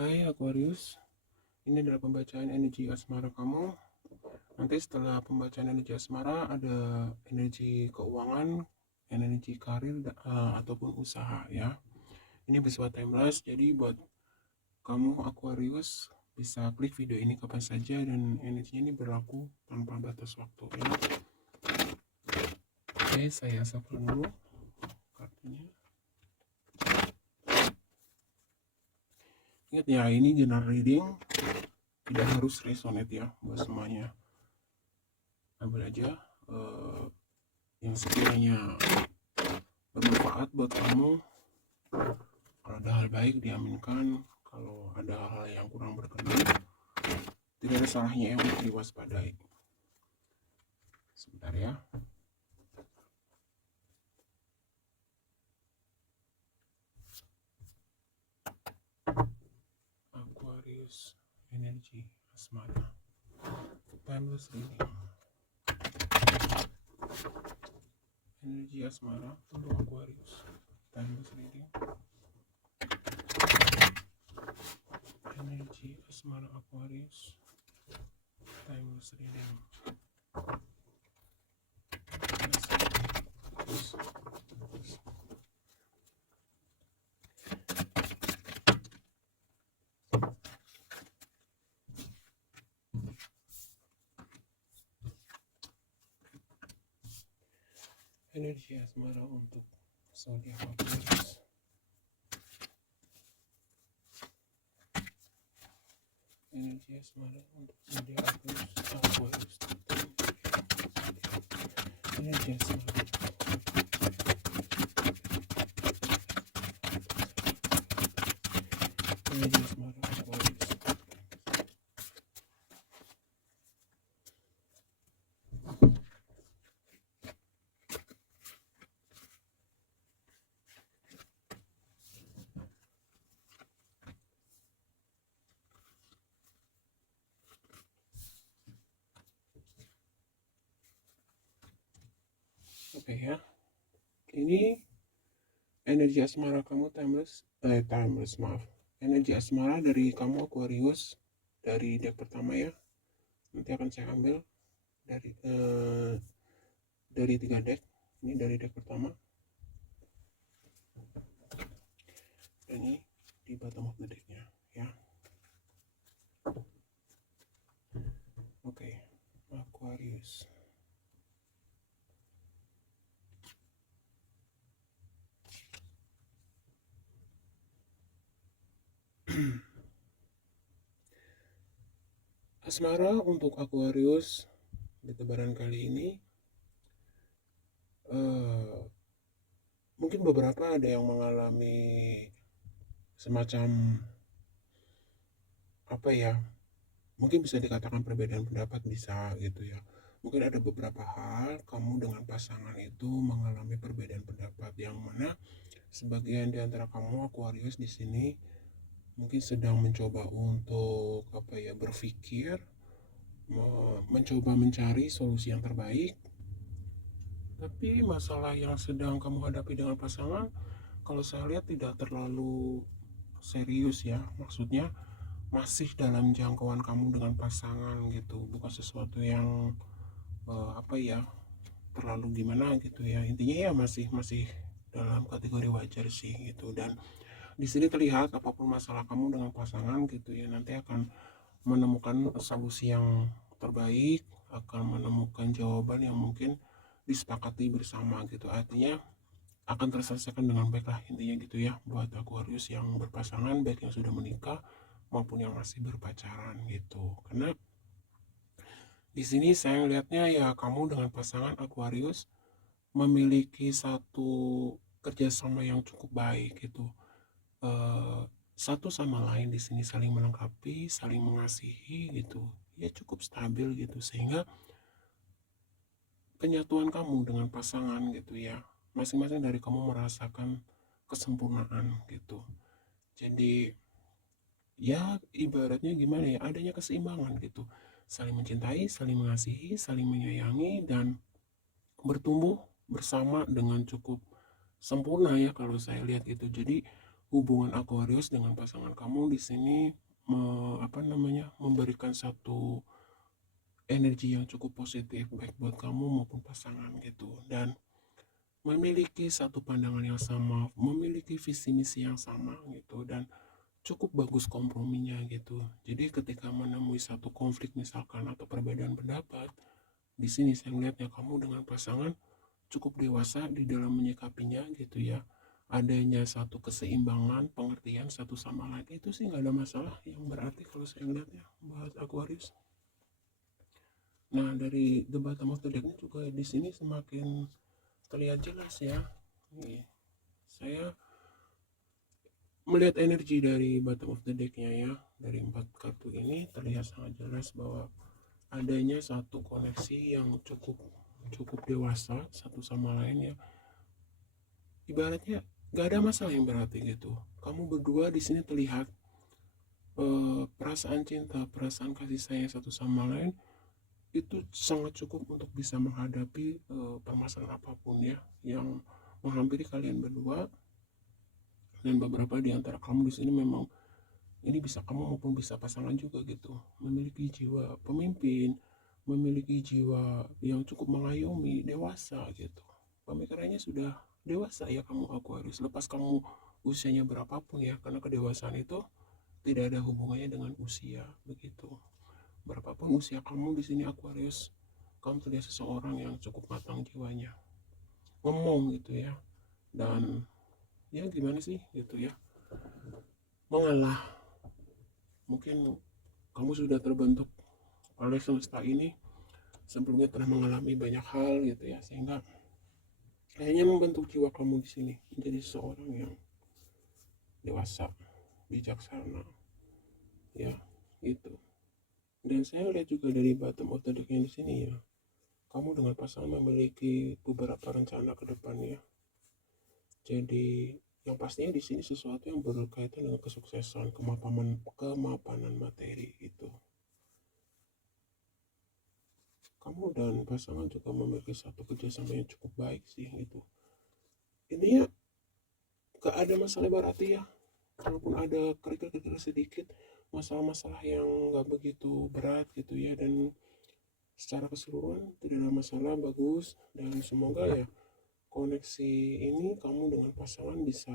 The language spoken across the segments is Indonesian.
Hai Aquarius, ini adalah pembacaan energi asmara kamu. Nanti setelah pembacaan energi asmara ada energi keuangan, energi karir, ataupun usaha ya. Ini bersifat timeless, jadi buat kamu Aquarius bisa klik video ini kapan saja dan energinya ini berlaku tanpa batas waktu ya. Oke, saya shuffle dulu kartunya. Ingat ya, ini general reading, tidak harus resonate ya buat semuanya. Ambil aja yang sekiranya bermanfaat buat kamu. Kalau ada hal baik diaminkan, kalau ada hal yang kurang berkenan tidak ada salahnya yang untuk diwaspadai. Sebentar ya. Aquarius energi asmara, timeless reading. Energi asmara untuk Aquarius, timeless reading. Energi asmara Aquarius, timeless reading. Energi asmara untuk zodiak Aquarius. Energi asmara untuk zodiak Aquarius. Energi asmara. Energi asmara Aquarius. Oke ya, ini energi asmara kamu timeless maaf, energi asmara dari kamu Aquarius dari deck pertama ya. Nanti akan saya ambil dari 3 deck. Ini dari deck pertama, dan ini di bottom of the decknya ya. Oke, Aquarius. Asmara untuk Aquarius di tebaran kali ini, mungkin beberapa ada yang mengalami semacam apa ya, mungkin bisa dikatakan perbedaan pendapat, bisa gitu ya. Mungkin ada beberapa hal kamu dengan pasangan itu mengalami perbedaan pendapat, yang mana sebagian di antara kamu Aquarius di sini mungkin sedang mencoba untuk berpikir, mencoba mencari solusi yang terbaik. Tapi masalah yang sedang kamu hadapi dengan pasangan, kalau saya lihat tidak terlalu serius ya. Maksudnya masih dalam jangkauan kamu dengan pasangan gitu, bukan sesuatu yang terlalu gimana gitu ya. Intinya ya masih dalam kategori wajar sih gitu. Dan di sini terlihat apapun masalah kamu dengan pasangan gitu ya, nanti akan menemukan solusi yang terbaik, akan menemukan jawaban yang mungkin disepakati bersama gitu. Artinya akan terselesaikan dengan baik lah, intinya gitu ya, buat Aquarius yang berpasangan, baik yang sudah menikah maupun yang masih berpacaran gitu. Karena di sini saya lihatnya ya, kamu dengan pasangan Aquarius memiliki satu kerjasama yang cukup baik gitu. Satu sama lain di sini saling melengkapi, saling mengasihi gitu. Ya cukup stabil gitu, sehingga penyatuan kamu dengan pasangan gitu ya, masing-masing dari kamu merasakan kesempurnaan gitu. Jadi ya ibaratnya gimana ya, adanya keseimbangan gitu, saling mencintai, saling mengasihi, saling menyayangi, dan bertumbuh bersama dengan cukup sempurna ya kalau saya lihat gitu. Jadi hubungan Aquarius dengan pasangan kamu di sini memberikan satu energi yang cukup positif baik buat kamu maupun pasangan gitu, dan memiliki satu pandangan yang sama, memiliki visi misi yang sama gitu, dan cukup bagus komprominya gitu. Jadi ketika menemui satu konflik misalkan atau perbedaan pendapat, di sini saya melihat ya kamu dengan pasangan cukup dewasa di dalam menyikapinya gitu ya. Adanya satu keseimbangan, pengertian satu sama lain itu sih nggak ada masalah yang berarti kalau saya melihat ya buat Aquarius. Nah dari The Bottom of the Deck juga di sini semakin terlihat jelas ya. Nih, saya melihat energi dari bottom of the deck-nya ya, dari 4 kartu ini terlihat sangat jelas bahwa adanya satu koneksi yang cukup cukup dewasa satu sama lain ya. Ibaratnya gak ada masalah yang berarti gitu. Kamu berdua di sini terlihat perasaan cinta, perasaan kasih sayang satu sama lain itu sangat cukup untuk bisa menghadapi permasalahan apapun ya yang menghampiri kalian berdua. Dan beberapa di antara kamu di sini memang ini bisa kamu maupun bisa pasangan juga gitu, memiliki jiwa pemimpin, memiliki jiwa yang cukup mengayomi, dewasa gitu. Pemikirannya sudah dewasa ya kamu Aquarius, lepas kamu usianya berapapun ya, karena kedewasaan itu tidak ada hubungannya dengan usia begitu. Berapapun usia kamu di sini Aquarius, kamu terlihat seseorang yang cukup matang jiwanya, ngomong gitu ya, dan ya gimana sih gitu ya, mengalah. Mungkin kamu sudah terbentuk oleh semesta ini sebelumnya, telah mengalami banyak hal gitu ya, sehingga kayaknya membentuk jiwa kamu di sini menjadi seorang yang dewasa, bijaksana ya gitu. Dan saya lihat juga dari bottom of the deck di sini ya, kamu dengan pasangan memiliki beberapa rencana ke depannya. Jadi yang pastinya di sini sesuatu yang berkaitan dengan kesuksesan, kemapanan materi itu. Kamu dan pasangan juga memiliki satu kerjasama yang cukup baik sih gitu. Intinya gak ada masalah berarti ya, walaupun ada kerikil-kerikil sedikit, masalah-masalah yang gak begitu berat gitu ya, dan secara keseluruhan tidak ada masalah, bagus. Dan semoga ya koneksi ini kamu dengan pasangan bisa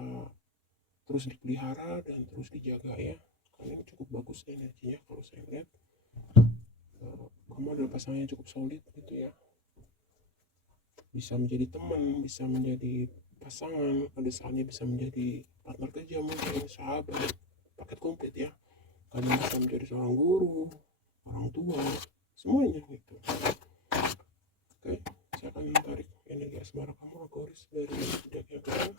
terus dipelihara dan terus dijaga ya, karena ini cukup bagus energinya kalau saya lihat. Kamu adalah pasangan yang cukup solid gitu ya, bisa menjadi teman, bisa menjadi pasangan, ada saatnya bisa menjadi partner kerja, mungkin sahabat, paket komplit ya. Kalian bisa menjadi seorang guru, orang tua, semuanya gitu. Oke, saya akan menarik energi asmara kamu Aquarius dari deck yang kedua.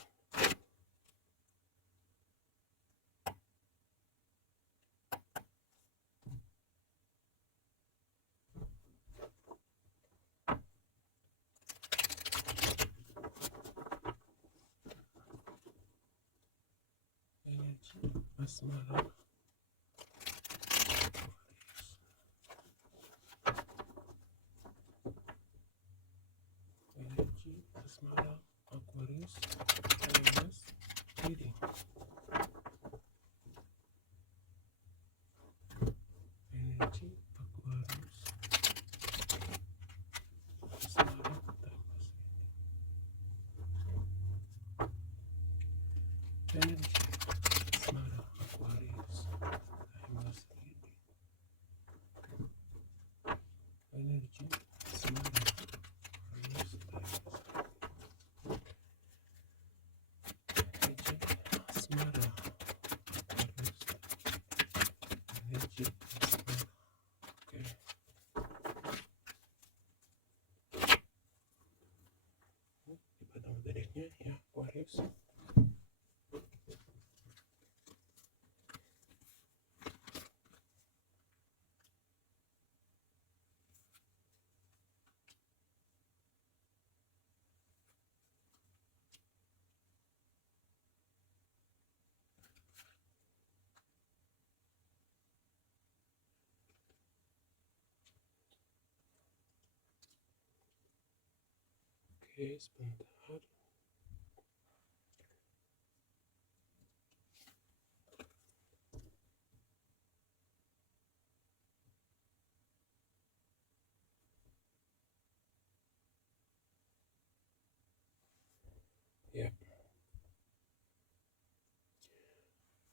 Energi asmara Aquarius Aries reading. Energi Aquarius asmara energi asmara Aquarius Aries reading. Energi asmara Aquarius energi asmara. Oke. Di bottom decknya ya Aquarius. Oke, sebentar.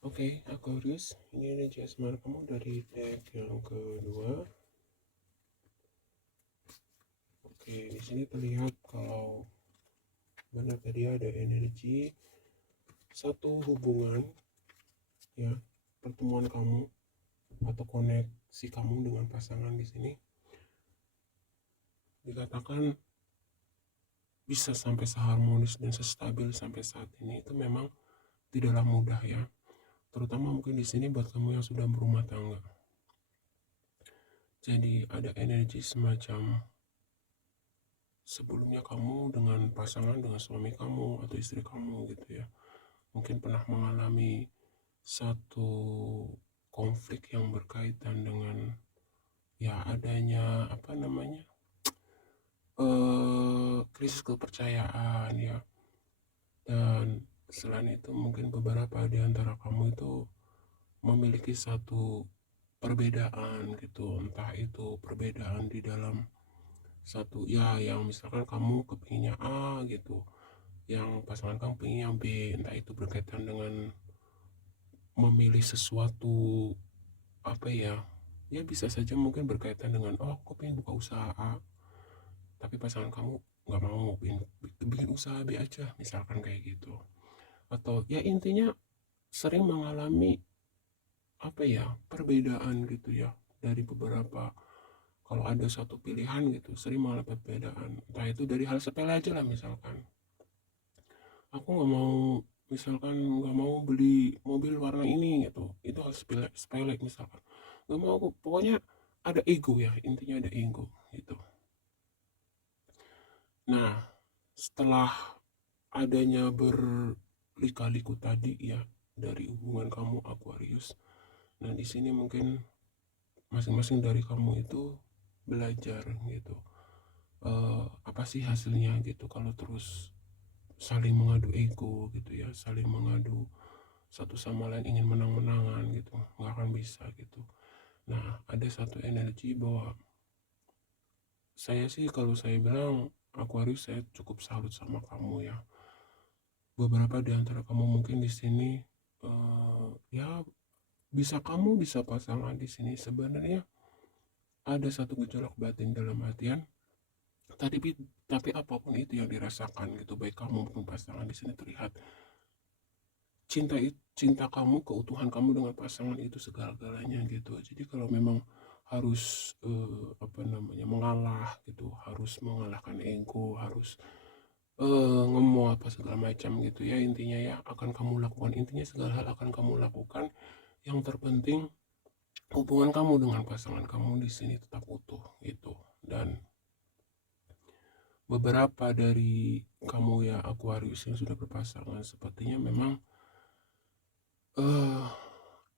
Oke, Aquarius, ini energi asmara kamu dari deck yang kedua. Oke, di sini terlihat kalau benar tadi ada energi satu hubungan, ya, pertemuan kamu atau koneksi kamu dengan pasangan di sini dikatakan bisa sampai seharmonis dan sestabil sampai saat ini. Itu memang tidaklah mudah ya, terutama mungkin di sini buat kamu yang sudah berumah tangga. Jadi ada energi semacam sebelumnya kamu dengan pasangan, dengan suami kamu atau istri kamu gitu ya, mungkin pernah mengalami satu konflik yang berkaitan dengan ya adanya apa namanya krisis kepercayaan ya. Dan selain itu mungkin beberapa di antara kamu itu memiliki satu perbedaan gitu, entah itu perbedaan di dalam satu ya, yang misalkan kamu kepinginnya A gitu, yang pasangan kamu pengennya B, entah itu berkaitan dengan memilih sesuatu apa ya, ya bisa saja mungkin berkaitan dengan oh aku pengen buka usaha A, tapi pasangan kamu nggak mau bikin usaha B aja, misalkan kayak gitu. Atau ya intinya sering mengalami apa ya perbedaan gitu ya dari beberapa, kalau ada satu pilihan gitu sering mengalami perbedaan, entah itu dari hal sepele aja lah, misalkan aku nggak mau, misalkan nggak mau beli mobil warna ini gitu, itu hal sepele, sepele misalkan nggak mau aku, pokoknya ada ego ya, intinya ada ego gitu. Nah, setelah adanya berlika-liku tadi ya dari hubungan kamu Aquarius, nah di sini mungkin masing-masing dari kamu itu belajar gitu. Apa sih hasilnya gitu kalau terus saling mengadu ego gitu ya, saling mengadu satu sama lain ingin menang-menangan gitu, nggak akan bisa gitu. Nah, ada satu energi bahwa saya sih kalau saya bilang Aquarius, saya cukup salut sama kamu ya. Beberapa di antara kamu mungkin di sini ya bisa kamu bisa pasangan di sini sebenarnya ada satu gejolak batin dalam artian tapi apapun itu yang dirasakan gitu, baik kamu maupun pasangan, di sini terlihat cinta kamu, keutuhan kamu dengan pasangan itu segala-galanya gitu. Jadi kalau memang harus apa namanya mengalah gitu, harus mengalahkan ego, harus ngemo apa segala macam gitu ya, intinya ya akan kamu lakukan, intinya segala hal akan kamu lakukan. Yang terpenting hubungan kamu dengan pasangan kamu di sini tetap utuh gitu. Dan beberapa dari kamu ya Aquarius yang sudah berpasangan sepertinya memang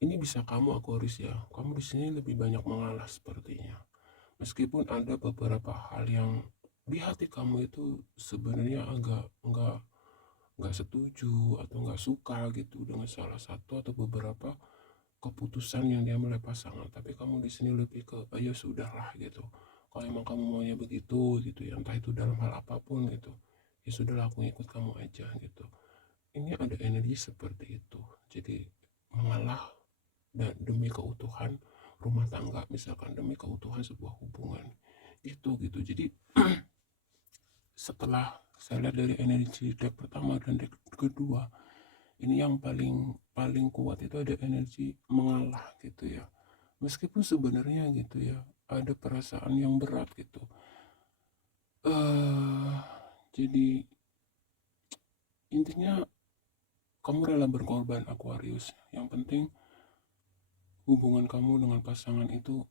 ini bisa kamu Aquarius ya, kamu di sini lebih banyak mengalah sepertinya, meskipun ada beberapa hal yang di hati kamu itu sebenarnya agak nggak setuju atau nggak suka gitu dengan salah satu atau beberapa keputusan yang diambil oleh pasangan, tapi kamu di sini lebih ke ayo sudahlah gitu, kalau emang kamu maunya begitu gitu ya, entah itu dalam hal apapun gitu, ya sudahlah aku ikut kamu aja gitu. Ini ada energi seperti itu, jadi mengalah dan demi keutuhan rumah tangga, misalkan demi keutuhan sebuah hubungan gitu. Jadi setelah saya lihat dari energi deck pertama dan deck kedua, ini yang paling paling kuat itu ada energi mengalah gitu ya, meskipun sebenarnya gitu ya ada perasaan yang berat gitu. Jadi intinya kamu rela berkorban Aquarius, yang penting hubungan kamu dengan pasangan itu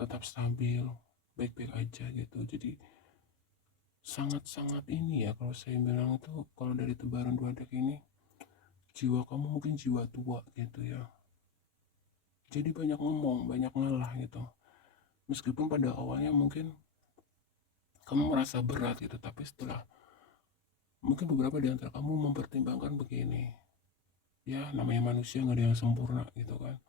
tetap stabil, baik-baik aja gitu. Jadi sangat-sangat ini ya, kalau saya bilang itu, kalau dari tebaran dua deck ini, jiwa kamu mungkin jiwa tua gitu ya, jadi banyak ngomong, banyak ngalah gitu, meskipun pada awalnya mungkin kamu merasa berat gitu, tapi setelah mungkin beberapa di antara kamu mempertimbangkan begini, ya namanya manusia nggak ada yang sempurna gitu kan.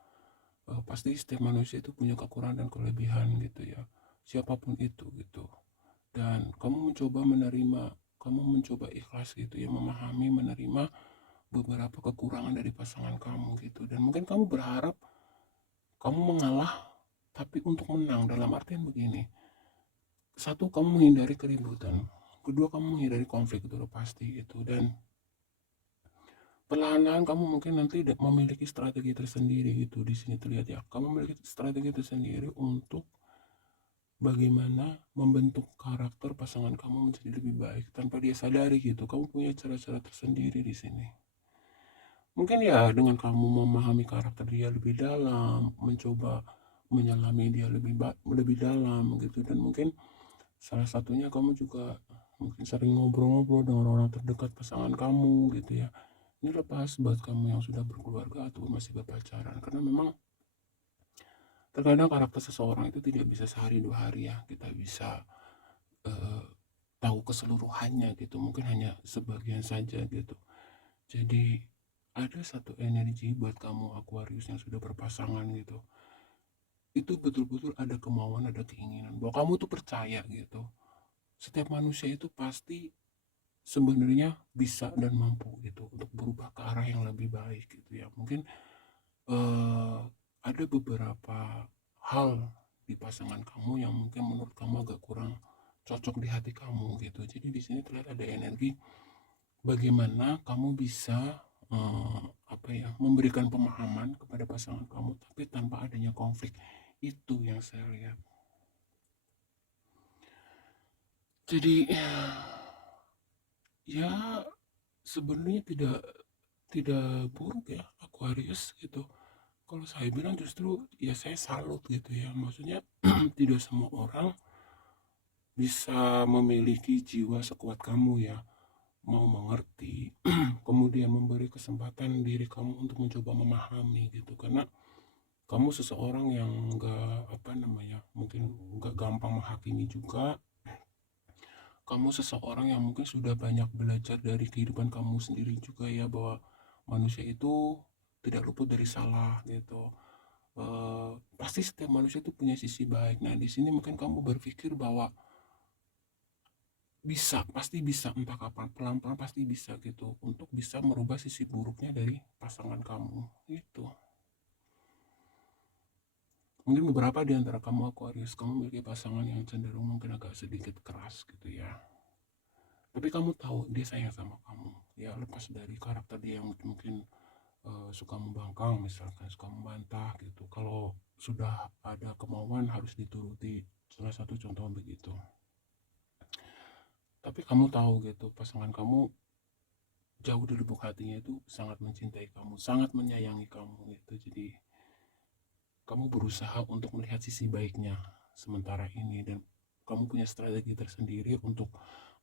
Pasti setiap manusia itu punya kekurangan dan kelebihan gitu ya, siapapun itu gitu. Dan kamu mencoba menerima, kamu mencoba ikhlas gitu ya, memahami, menerima beberapa kekurangan dari pasangan kamu gitu, dan mungkin kamu berharap kamu mengalah tapi untuk menang. Dalam artian begini, satu, kamu menghindari keributan, kedua, kamu menghindari konflik, itu udah pasti gitu, dan perlahan-lahan kamu mungkin nanti memiliki strategi tersendiri gitu. Di sini terlihat ya, kamu memiliki strategi tersendiri untuk bagaimana membentuk karakter pasangan kamu menjadi lebih baik tanpa dia sadari gitu. Kamu punya cara-cara tersendiri di sini. Mungkin ya dengan kamu memahami karakter dia lebih dalam, mencoba menyelami dia lebih dalam gitu, dan mungkin salah satunya kamu juga mungkin sering ngobrol-ngobrol dengan orang terdekat pasangan kamu gitu ya. Ini lepas buat kamu yang sudah berkeluarga atau masih berpacaran, karena memang terkadang karakter seseorang itu tidak bisa sehari dua hari ya kita bisa eh, tahu keseluruhannya gitu, mungkin hanya sebagian saja gitu. Jadi ada satu energi buat kamu Aquarius yang sudah berpasangan gitu, itu betul-betul ada kemauan, ada keinginan bahwa kamu tuh percaya gitu, setiap manusia itu pasti sebenarnya bisa dan mampu gitu untuk berubah ke arah yang lebih baik gitu ya. Mungkin eh, ada beberapa hal di pasangan kamu yang mungkin menurut kamu agak kurang cocok di hati kamu gitu. Jadi di sini terlihat ada energi bagaimana kamu bisa eh, apa ya, memberikan pemahaman kepada pasangan kamu tapi tanpa adanya konflik. Itu yang saya lihat. Jadi ya sebenarnya tidak buruk ya Aquarius gitu. Kalau saya bilang justru ya saya salut gitu ya. Maksudnya tidak semua orang bisa memiliki jiwa sekuat kamu ya, mau mengerti, kemudian memberi kesempatan diri kamu untuk mencoba memahami gitu, karena kamu seseorang yang nggak apa namanya, mungkin nggak gampang menghakimi juga. Kamu seseorang yang mungkin sudah banyak belajar dari kehidupan kamu sendiri juga ya, bahwa manusia itu tidak luput dari salah gitu. Pasti setiap manusia itu punya sisi baik. Nah di sini mungkin kamu berpikir bahwa bisa, pasti bisa, entah kapan, pelan-pelan pasti bisa gitu untuk bisa merubah sisi buruknya dari pasangan kamu gitu. Mungkin beberapa di antara kamu Aquarius, kamu memiliki pasangan yang cenderung mungkin agak sedikit keras gitu ya, tapi kamu tahu dia sayang sama kamu ya, lepas dari karakter dia yang mungkin suka membangkang, misalkan suka membantah gitu. Kalau sudah ada kemauan harus dituruti, salah satu contoh begitu. Tapi kamu tahu gitu, pasangan kamu jauh di lubuk hatinya itu sangat mencintai kamu, sangat menyayangi kamu gitu. Jadi kamu berusaha untuk melihat sisi baiknya sementara ini, dan kamu punya strategi tersendiri untuk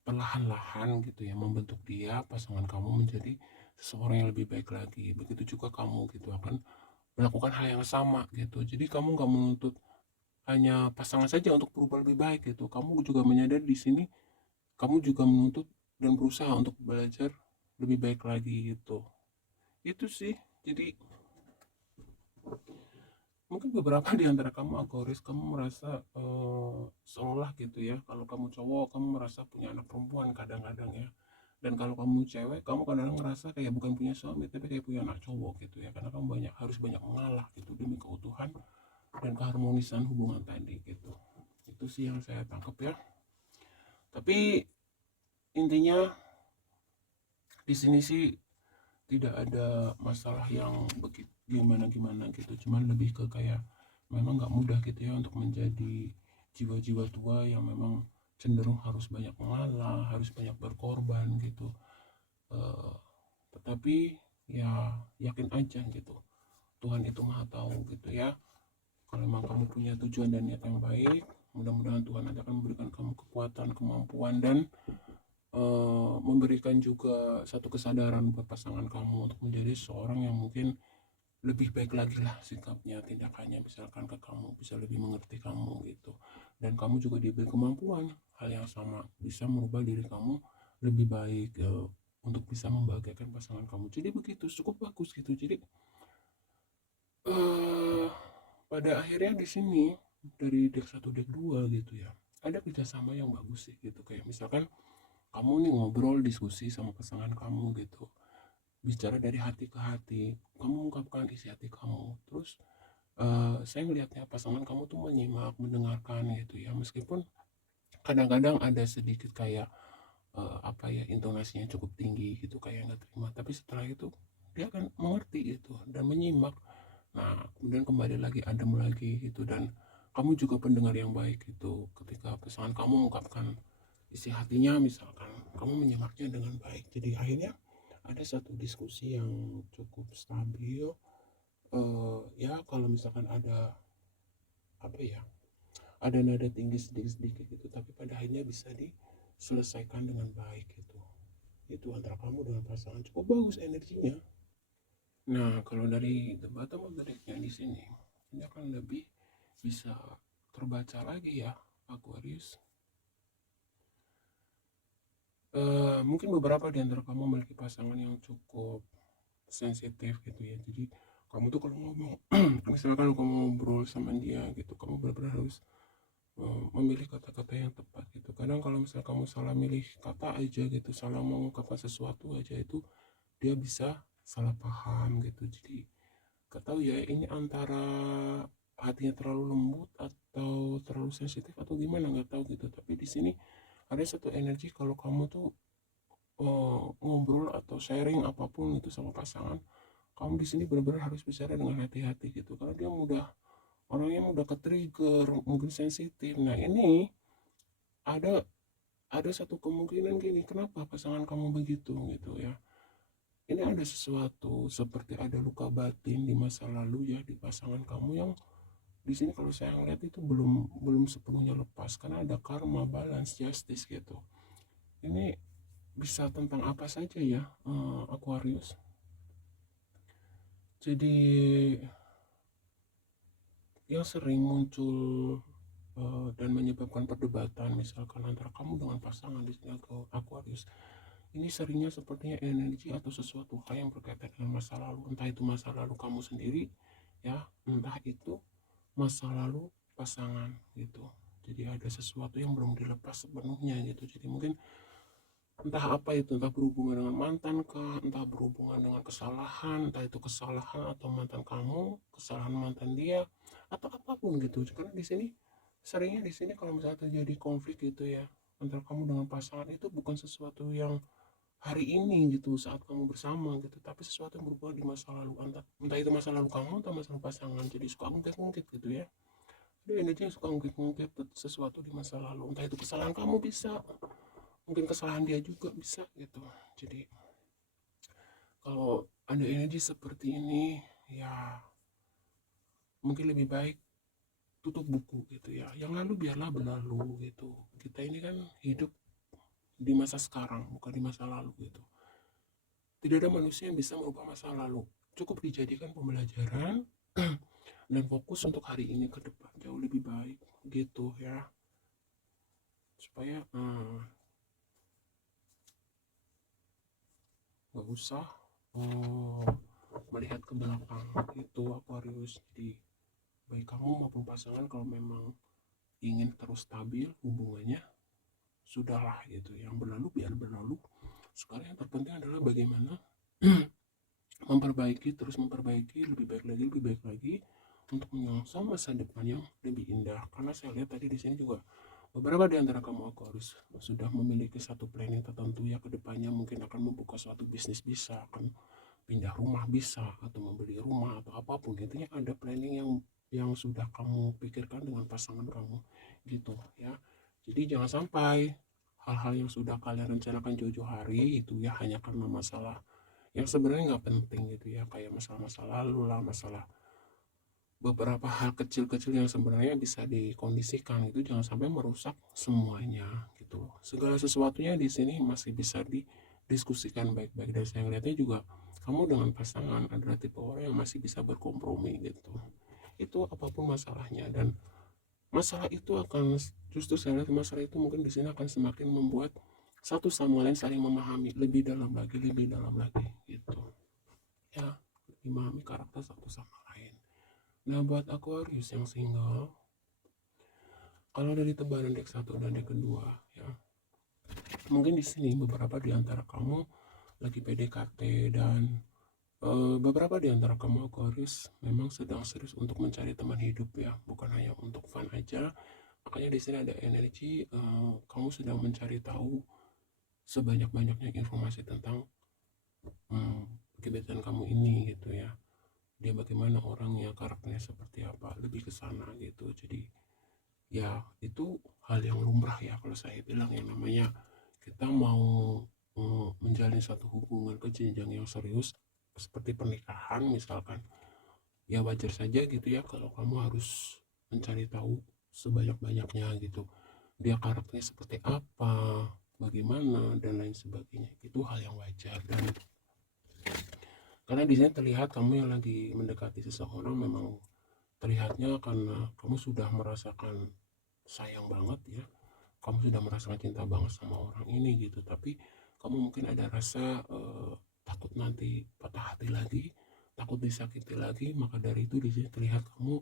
perlahan-lahan gitu ya membentuk dia, pasangan kamu, menjadi seseorang yang lebih baik lagi. Begitu juga kamu gitu akan melakukan hal yang sama gitu. Jadi kamu nggak menuntut hanya pasangan saja untuk berubah lebih baik gitu. Kamu juga menyadari di sini, kamu juga menuntut dan berusaha untuk belajar lebih baik lagi gitu. Itu sih. Jadi mungkin beberapa di antara kamu Aquarius, kamu merasa seolah gitu ya, kalau kamu cowok kamu merasa punya anak perempuan kadang-kadang ya, dan kalau kamu cewek kamu kadang-kadang ngerasa kayak bukan punya suami tapi kayak punya anak cowok gitu ya, karena kamu harus banyak mengalah gitu demi keutuhan dan keharmonisan hubungan tadi gitu. Itu sih yang saya tangkap ya. Tapi intinya di sini sih tidak ada masalah yang begitu gimana-gimana gitu, cuman lebih ke kayak memang nggak mudah gitu ya untuk menjadi jiwa-jiwa tua yang memang cenderung harus banyak mengalah, harus banyak berkorban gitu. Eh, tetapi ya yakin aja gitu, Tuhan itu maha tahu gitu ya. Kalau memang kamu punya tujuan dan niat yang baik, mudah-mudahan Tuhan nanti akan memberikan kamu kekuatan, kemampuan, dan memberikan juga satu kesadaran buat pasangan kamu untuk menjadi seorang yang mungkin lebih baik lagi lah sikapnya, tindakannya, misalkan ke kamu bisa lebih mengerti kamu gitu, dan kamu juga diberi kemampuan hal yang sama, bisa merubah diri kamu lebih baik untuk bisa membahagiakan pasangan kamu. Jadi begitu, cukup bagus gitu. Jadi eh pada akhirnya di sini dari deck 1 deck 2 gitu ya, ada kerjasama yang bagus sih gitu, kayak misalkan kamu nih ngobrol diskusi sama pasangan kamu gitu, bicara dari hati ke hati, kamu ungkapkan isi hati kamu. Terus saya melihatnya pasangan kamu tuh menyimak, mendengarkan gitu ya, meskipun kadang-kadang ada sedikit kayak apa ya, intonasinya cukup tinggi gitu kayak nggak terima, tapi setelah itu dia akan mengerti gitu dan menyimak. Nah, kemudian kembali lagi adem lagi gitu, dan kamu juga pendengar yang baik gitu. Ketika pasangan kamu mengungkapkan isi hatinya misalkan, kamu menyimaknya dengan baik. Jadi akhirnya ada satu diskusi yang cukup stabil. Ya kalau misalkan ada apa ya, ada nada tinggi sedikit-sedikit gitu, tapi pada akhirnya bisa diselesaikan dengan baik gitu. Itu antara kamu dengan pasangan cukup bagus energinya. Nah, kalau dari the bottom of the deck-nya di sini, ini akan lebih bisa terbaca lagi ya, Aquarius. Mungkin beberapa di antara kamu memiliki pasangan yang cukup sensitif gitu ya. Jadi kamu tuh kalau ngomong, misalkan kamu ngobrol sama dia gitu, kamu benar-benar harus memilih kata-kata yang tepat gitu. Kadang kalau misalnya kamu salah milih kata aja gitu, salah mengungkapkan sesuatu aja, itu dia bisa salah paham gitu. Jadi gak tahu ya, ini antara hatinya terlalu lembut atau terlalu sensitif atau gimana, nggak tahu gitu. Tapi di sini ada satu energi kalau kamu tuh ngobrol atau sharing apapun itu sama pasangan, kamu di sini benar-benar harus bicara dengan hati-hati gitu, karena dia mudah, orangnya mudah ke-trigger, mungkin sensitif. Nah, ini ada satu kemungkinan gini, kenapa pasangan kamu begitu gitu ya. Ini ada sesuatu seperti ada luka batin di masa lalu ya di pasangan kamu, yang di sini kalau saya ngeliat itu belum belum sepenuhnya lepas, karena ada karma, balance, justice gitu. Ini bisa tentang apa saja ya, Aquarius. Jadi yang sering muncul dan menyebabkan perdebatan misalkan antara kamu dengan pasangan di sini atau Aquarius, ini seringnya sepertinya energi atau sesuatu hal yang berkaitan dengan masa lalu, entah itu masa lalu kamu sendiri ya, entah itu masa lalu pasangan gitu. Jadi ada sesuatu yang belum dilepas sepenuhnya gitu. Jadi mungkin entah apa itu, entah berhubungan dengan mantan kah, entah berhubungan dengan kesalahan, entah itu kesalahan atau mantan kamu, kesalahan mantan dia, atau apapun gitu. Karena di sini seringnya di sini kalau misalnya terjadi konflik gitu ya antara kamu dengan pasangan, itu bukan sesuatu yang hari ini gitu saat kamu bersama gitu, tapi sesuatu yang berubah di masa lalu, entah itu masa lalu kamu atau masa lalu pasangan. Jadi suka ngungkit-ngungkit gitu ya, dia energi suka ngungkit-ngungkit sesuatu di masa lalu, entah itu kesalahan kamu, bisa mungkin kesalahan dia juga bisa gitu. Jadi kalau ada energi seperti ini ya, mungkin lebih baik tutup buku gitu ya, yang lalu biarlah berlalu gitu. Kita ini kan hidup di masa sekarang, bukan di masa lalu gitu. Tidak ada manusia yang bisa merubah masa lalu, cukup dijadikan pembelajaran dan fokus untuk hari ini ke depan jauh lebih baik gitu ya, supaya nggak usah melihat ke belakang itu, Aquarius. Jadi baik kamu maupun pasangan kalau memang ingin terus stabil hubungannya, sudahlah gitu, yang berlalu biar berlalu. Sekarang yang terpenting adalah bagaimana memperbaiki, terus memperbaiki, lebih baik lagi untuk menyongsong masa depan yang lebih indah. Karena saya lihat tadi di sini juga beberapa di antara kamu Aquarius sudah memiliki satu planning tertentu ya, kedepannya mungkin akan membuka suatu bisnis, bisa akan pindah rumah, bisa atau membeli rumah atau apapun, intinya ada planning yang sudah kamu pikirkan dengan pasangan kamu gitu ya. Jadi jangan sampai hal-hal yang sudah kalian rencanakan jauh-jauh hari itu ya hanya karena masalah yang sebenarnya nggak penting gitu ya, kayak masalah-masalah lalu lah, masalah beberapa hal kecil-kecil yang sebenarnya bisa dikondisikan, itu jangan sampai merusak semuanya gitu. Segala sesuatunya di sini masih bisa didiskusikan baik-baik, dan saya ngeliatnya juga kamu dengan pasangan adalah tipe orang yang masih bisa berkompromi gitu. Itu apapun masalahnya, dan masalah itu akan, justru saya lihat masalah itu mungkin di sini akan semakin membuat satu sama lain saling memahami lebih dalam lagi gitu ya, lebih memahami karakter satu sama lain. Nah, buat Aquarius yang single, kalau dari tebaran deck 1 dan deck kedua ya, mungkin di sini beberapa di antara kamu lagi PDKT, dan beberapa di antara kamu Aquarius memang sedang serius untuk mencari teman hidup ya, bukan hanya untuk fun aja. Makanya di sini ada energi kamu sedang mencari tahu sebanyak-banyaknya informasi tentang gebetan kamu ini gitu ya. Dia bagaimana orangnya, karakternya seperti apa, lebih ke sana gitu. Jadi ya itu hal yang lumrah ya kalau saya bilang, yang namanya kita mau menjalin satu hubungan ke jenjang yang serius seperti pernikahan misalkan, ya wajar saja gitu ya kalau kamu harus mencari tahu sebanyak-banyaknya gitu, dia karakternya seperti apa, bagaimana, dan lain sebagainya. Itu hal yang wajar. Dan karena di sini terlihat kamu yang lagi mendekati seseorang memang terlihatnya karena kamu sudah merasakan sayang banget ya, kamu sudah merasakan cinta banget sama orang ini gitu, tapi kamu mungkin ada rasa takut nanti patah hati lagi, takut disakiti lagi. Maka dari itu di sini terlihat kamu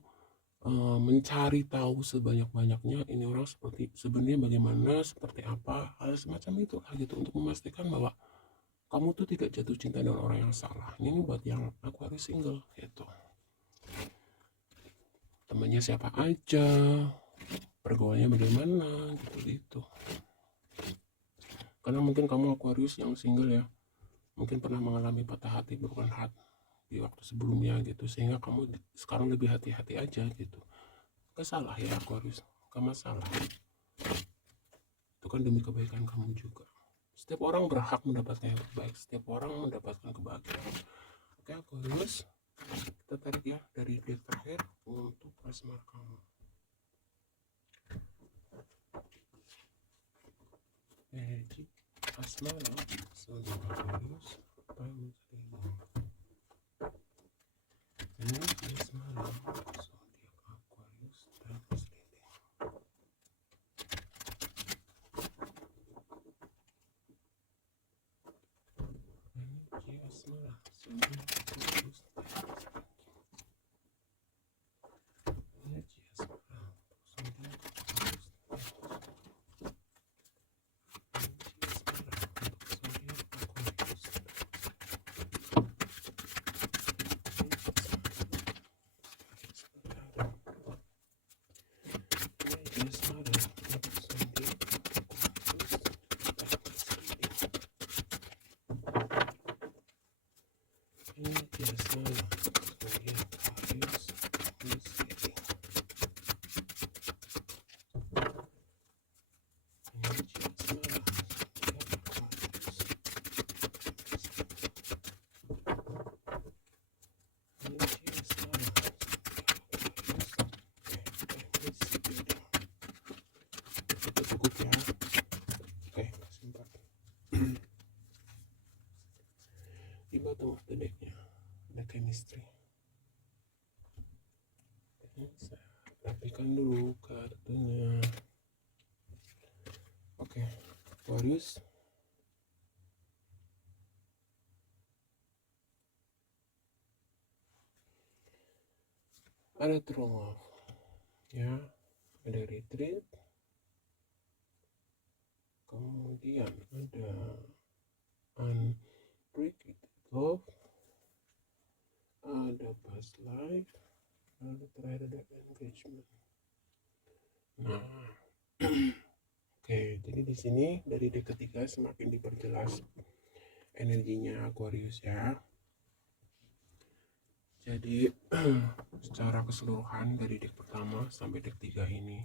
mencari tahu sebanyak-banyaknya ini orang seperti sebenarnya bagaimana, seperti apa, hal semacam itu lah gitu, untuk memastikan bahwa kamu tuh tidak jatuh cinta dengan orang yang salah. Ini buat yang Aquarius single gitu, temannya siapa aja, pergaulannya bagaimana gitu. Karena mungkin kamu Aquarius yang single ya, mungkin pernah mengalami patah hati, broken heart di waktu sebelumnya gitu, sehingga kamu sekarang lebih hati-hati aja gitu. Gak salah ya Aquarius, gak masalah, itu kan demi kebaikan kamu juga. Setiap orang berhak mendapatkan yang terbaik, setiap orang mendapatkan kebahagiaan. Oke Aquarius, kita tarik ya dari deck terakhir untuk asmara kamu. Energi asmara zodiak Aquarius, apa yang menjadi energi asmara zodiak Aquarius dan Lilith. Energi asmara zodiak Aquarius dan Lilith. Energi asmara zodiak Aquarius. Cukup ya. Oke, simpan. Di bottom of the decknya ada chemistry. Saya rapikan dulu kartunya. Oke, Aquarius. Ada true love ya, ada retreat, kemudian ada unbreakable love, ada past life, lalu terakhir ada engagement. Nah, oke, jadi di sini dari deck ketiga semakin diperjelas energinya Aquarius ya. Jadi secara keseluruhan dari deck pertama sampai deck 3 ini,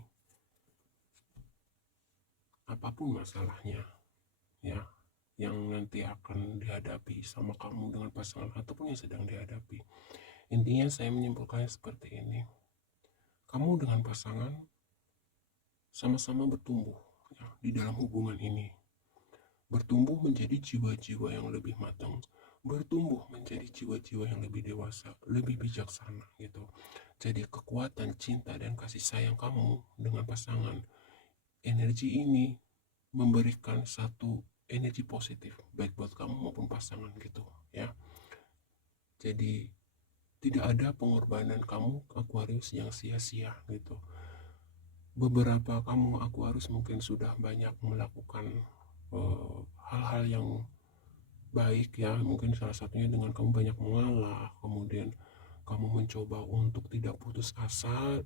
apapun masalahnya ya yang nanti akan dihadapi sama kamu dengan pasangan ataupun yang sedang dihadapi, intinya saya menyimpulkannya seperti ini: kamu dengan pasangan sama-sama bertumbuh ya, di dalam hubungan ini, bertumbuh menjadi jiwa-jiwa yang lebih matang, bertumbuh menjadi jiwa-jiwa yang lebih dewasa, lebih bijaksana gitu. Jadi kekuatan cinta dan kasih sayang kamu dengan pasangan, energi ini memberikan satu energi positif baik buat kamu maupun pasangan gitu ya. Jadi tidak ada pengorbanan kamu Aquarius yang sia-sia gitu. Beberapa kamu Aquarius mungkin sudah banyak melakukan hal-hal yang baik ya, mungkin salah satunya dengan kamu banyak mengalah, kemudian kamu mencoba untuk tidak putus asa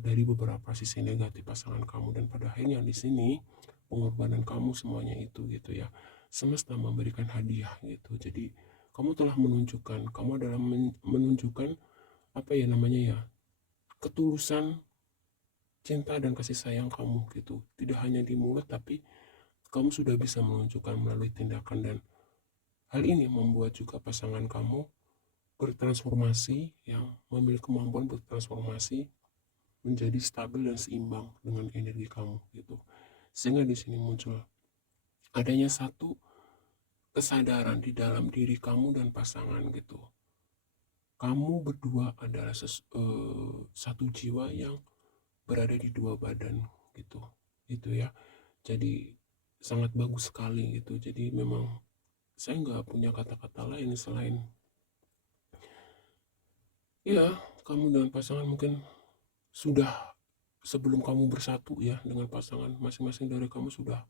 dari beberapa sisi negatif pasangan kamu, dan pada akhirnya di sini pengorbanan kamu semuanya itu gitu ya, semesta memberikan hadiah gitu. Jadi kamu telah menunjukkan, kamu adalah menunjukkan apa ya namanya ya, ketulusan cinta dan kasih sayang kamu gitu, tidak hanya di mulut tapi kamu sudah bisa menunjukkan melalui tindakan. Dan hal ini membuat juga pasangan kamu bertransformasi, yang memiliki kemampuan bertransformasi menjadi stabil dan seimbang dengan energi kamu gitu. Sehingga di sini muncul adanya satu kesadaran di dalam diri kamu dan pasangan gitu. Kamu berdua adalah satu jiwa yang berada di dua badan gitu. Itu ya. Jadi sangat bagus sekali gitu. Jadi memang saya nggak punya kata-kata lain selain ya, kamu dengan pasangan mungkin sudah, sebelum kamu bersatu ya dengan pasangan, masing-masing dari kamu sudah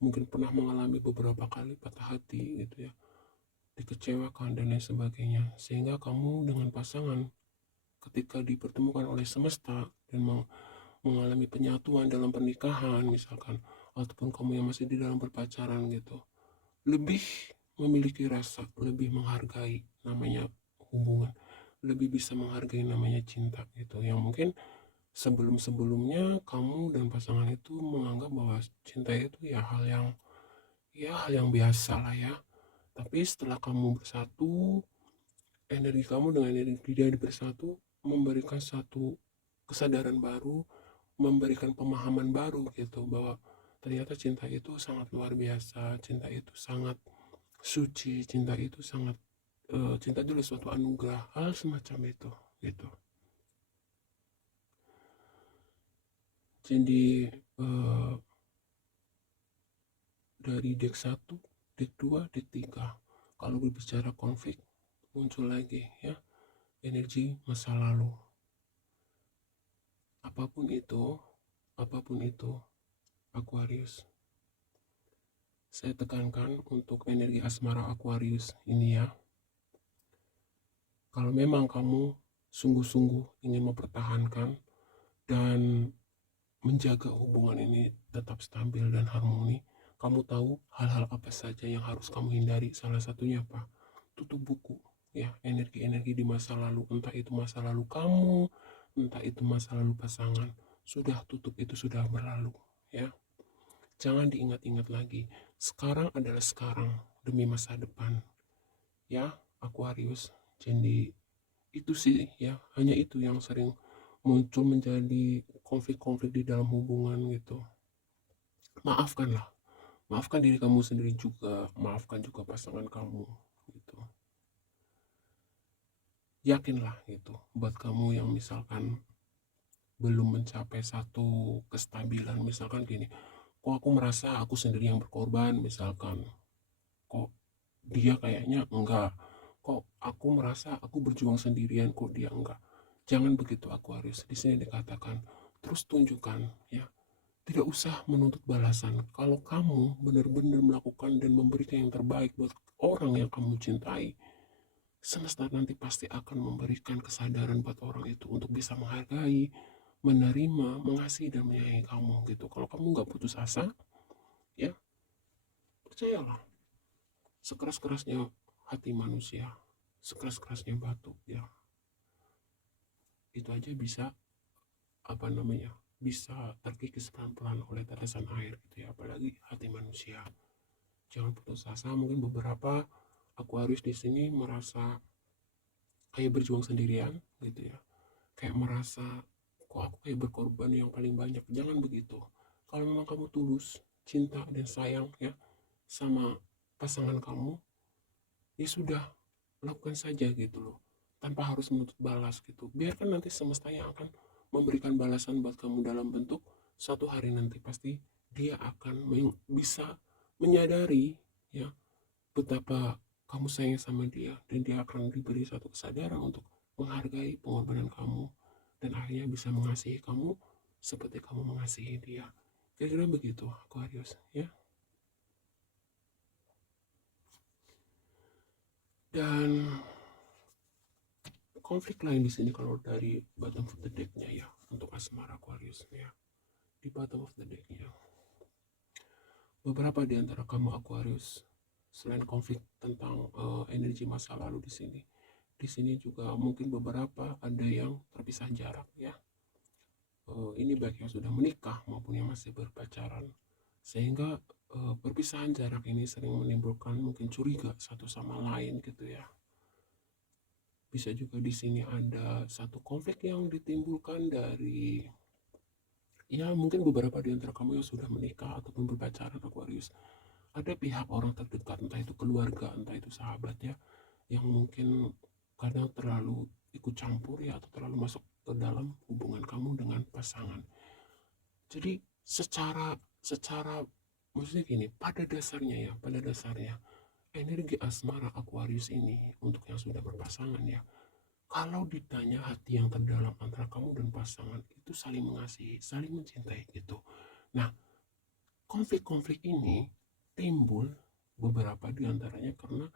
mungkin pernah mengalami beberapa kali patah hati gitu ya, dikecewakan dan lain sebagainya, sehingga kamu dengan pasangan ketika dipertemukan oleh semesta dan mengalami penyatuan dalam pernikahan misalkan, ataupun kamu yang masih di dalam berpacaran gitu, lebih memiliki rasa, lebih menghargai namanya hubungan, lebih bisa menghargai namanya cinta gitu, yang mungkin sebelum-sebelumnya kamu dan pasangan itu menganggap bahwa cinta itu ya hal yang biasa lah ya. Tapi setelah kamu bersatu, energi kamu dengan energi dia bersatu memberikan satu kesadaran baru, memberikan pemahaman baru gitu, bahwa ternyata cinta itu sangat luar biasa, cinta itu sangat suci, cinta itu sangat cinta itu adalah suatu anugerah, hal semacam itu gitu. Jadi dari deck 1, deck 2, deck 3, kalau berbicara konflik muncul lagi ya, energi masa lalu. Apapun itu Aquarius, saya tekankan untuk energi asmara Aquarius ini ya, kalau memang kamu sungguh-sungguh ingin mempertahankan dan menjaga hubungan ini tetap stabil dan harmoni, kamu tahu hal-hal apa saja yang harus kamu hindari. Salah satunya apa? Tutup buku ya, energi-energi di masa lalu, entah itu masa lalu kamu, entah itu masa lalu pasangan, sudah tutup, itu sudah berlalu ya. Jangan diingat-ingat lagi. Sekarang adalah sekarang demi masa depan ya, Aquarius. Jadi itu sih ya, hanya itu yang sering muncul menjadi konflik-konflik di dalam hubungan gitu. Maafkanlah, maafkan diri kamu sendiri juga, maafkan juga pasangan kamu gitu. Yakinlah gitu, buat kamu yang misalkan belum mencapai satu kestabilan, misalkan gini, kok aku merasa aku sendiri yang berkorban misalkan, kok dia kayaknya enggak, kok aku merasa aku berjuang sendirian kok dia enggak. Jangan begitu Aquarius. Di sini dikatakan terus tunjukkan ya, tidak usah menuntut balasan. Kalau kamu benar-benar melakukan dan memberikan yang terbaik buat orang yang kamu cintai, semesta nanti pasti akan memberikan kesadaran buat orang itu untuk bisa menghargai, menerima, mengasihi, dan menyayangi kamu gitu. Kalau kamu nggak putus asa, ya percayalah, sekeras-kerasnya hati manusia, sekeras-kerasnya batu, ya itu aja bisa apa namanya, bisa terkikis pelan-pelan oleh tetesan air gitu ya, apalagi hati manusia. Jangan putus asa. Mungkin beberapa Aquarius di sini merasa kayak berjuang sendirian gitu ya, kayak merasa kok aku kayak berkorban yang paling banyak. Jangan begitu. Kalau memang kamu tulus cinta dan sayang ya sama pasangan kamu, ya sudah, lakukan saja gitu loh, tanpa harus menuntut balas gitu. Biarkan nanti semesta yang akan memberikan balasan buat kamu dalam bentuk suatu hari nanti pasti dia akan bisa menyadari ya betapa kamu sayang sama dia, dan dia akan diberi satu kesadaran untuk menghargai pengorbanan kamu, dan akhirnya bisa mengasihi kamu seperti kamu mengasihi dia. Kira-kira begitu Aquarius ya. Dan konflik lain di sini kalau dari bottom of the deck-nya ya, untuk asmara Aquarius ya. Di bottom of the deck-nya, beberapa di antara kamu Aquarius, selain konflik tentang energi masa lalu di sini juga mungkin beberapa ada yang terpisah jarak ya. Ini baik yang sudah menikah maupun yang masih berpacaran, sehingga perpisahan jarak ini sering menimbulkan mungkin curiga satu sama lain gitu ya. Bisa juga di sini ada satu konflik yang ditimbulkan dari ya mungkin beberapa di antara kamu yang sudah menikah ataupun berpacaran Aquarius. Ada pihak orang terdekat, entah itu keluarga, entah itu sahabat ya, yang mungkin kadang terlalu ikut campur ya, atau terlalu masuk ke dalam hubungan kamu dengan pasangan. Jadi secara secara maksudnya gini, pada dasarnya energi asmara Aquarius ini untuk yang sudah berpasangan ya, kalau ditanya hati yang terdalam antara kamu dan pasangan itu saling mengasihi, saling mencintai gitu. Nah, konflik-konflik ini timbul beberapa di antaranya karena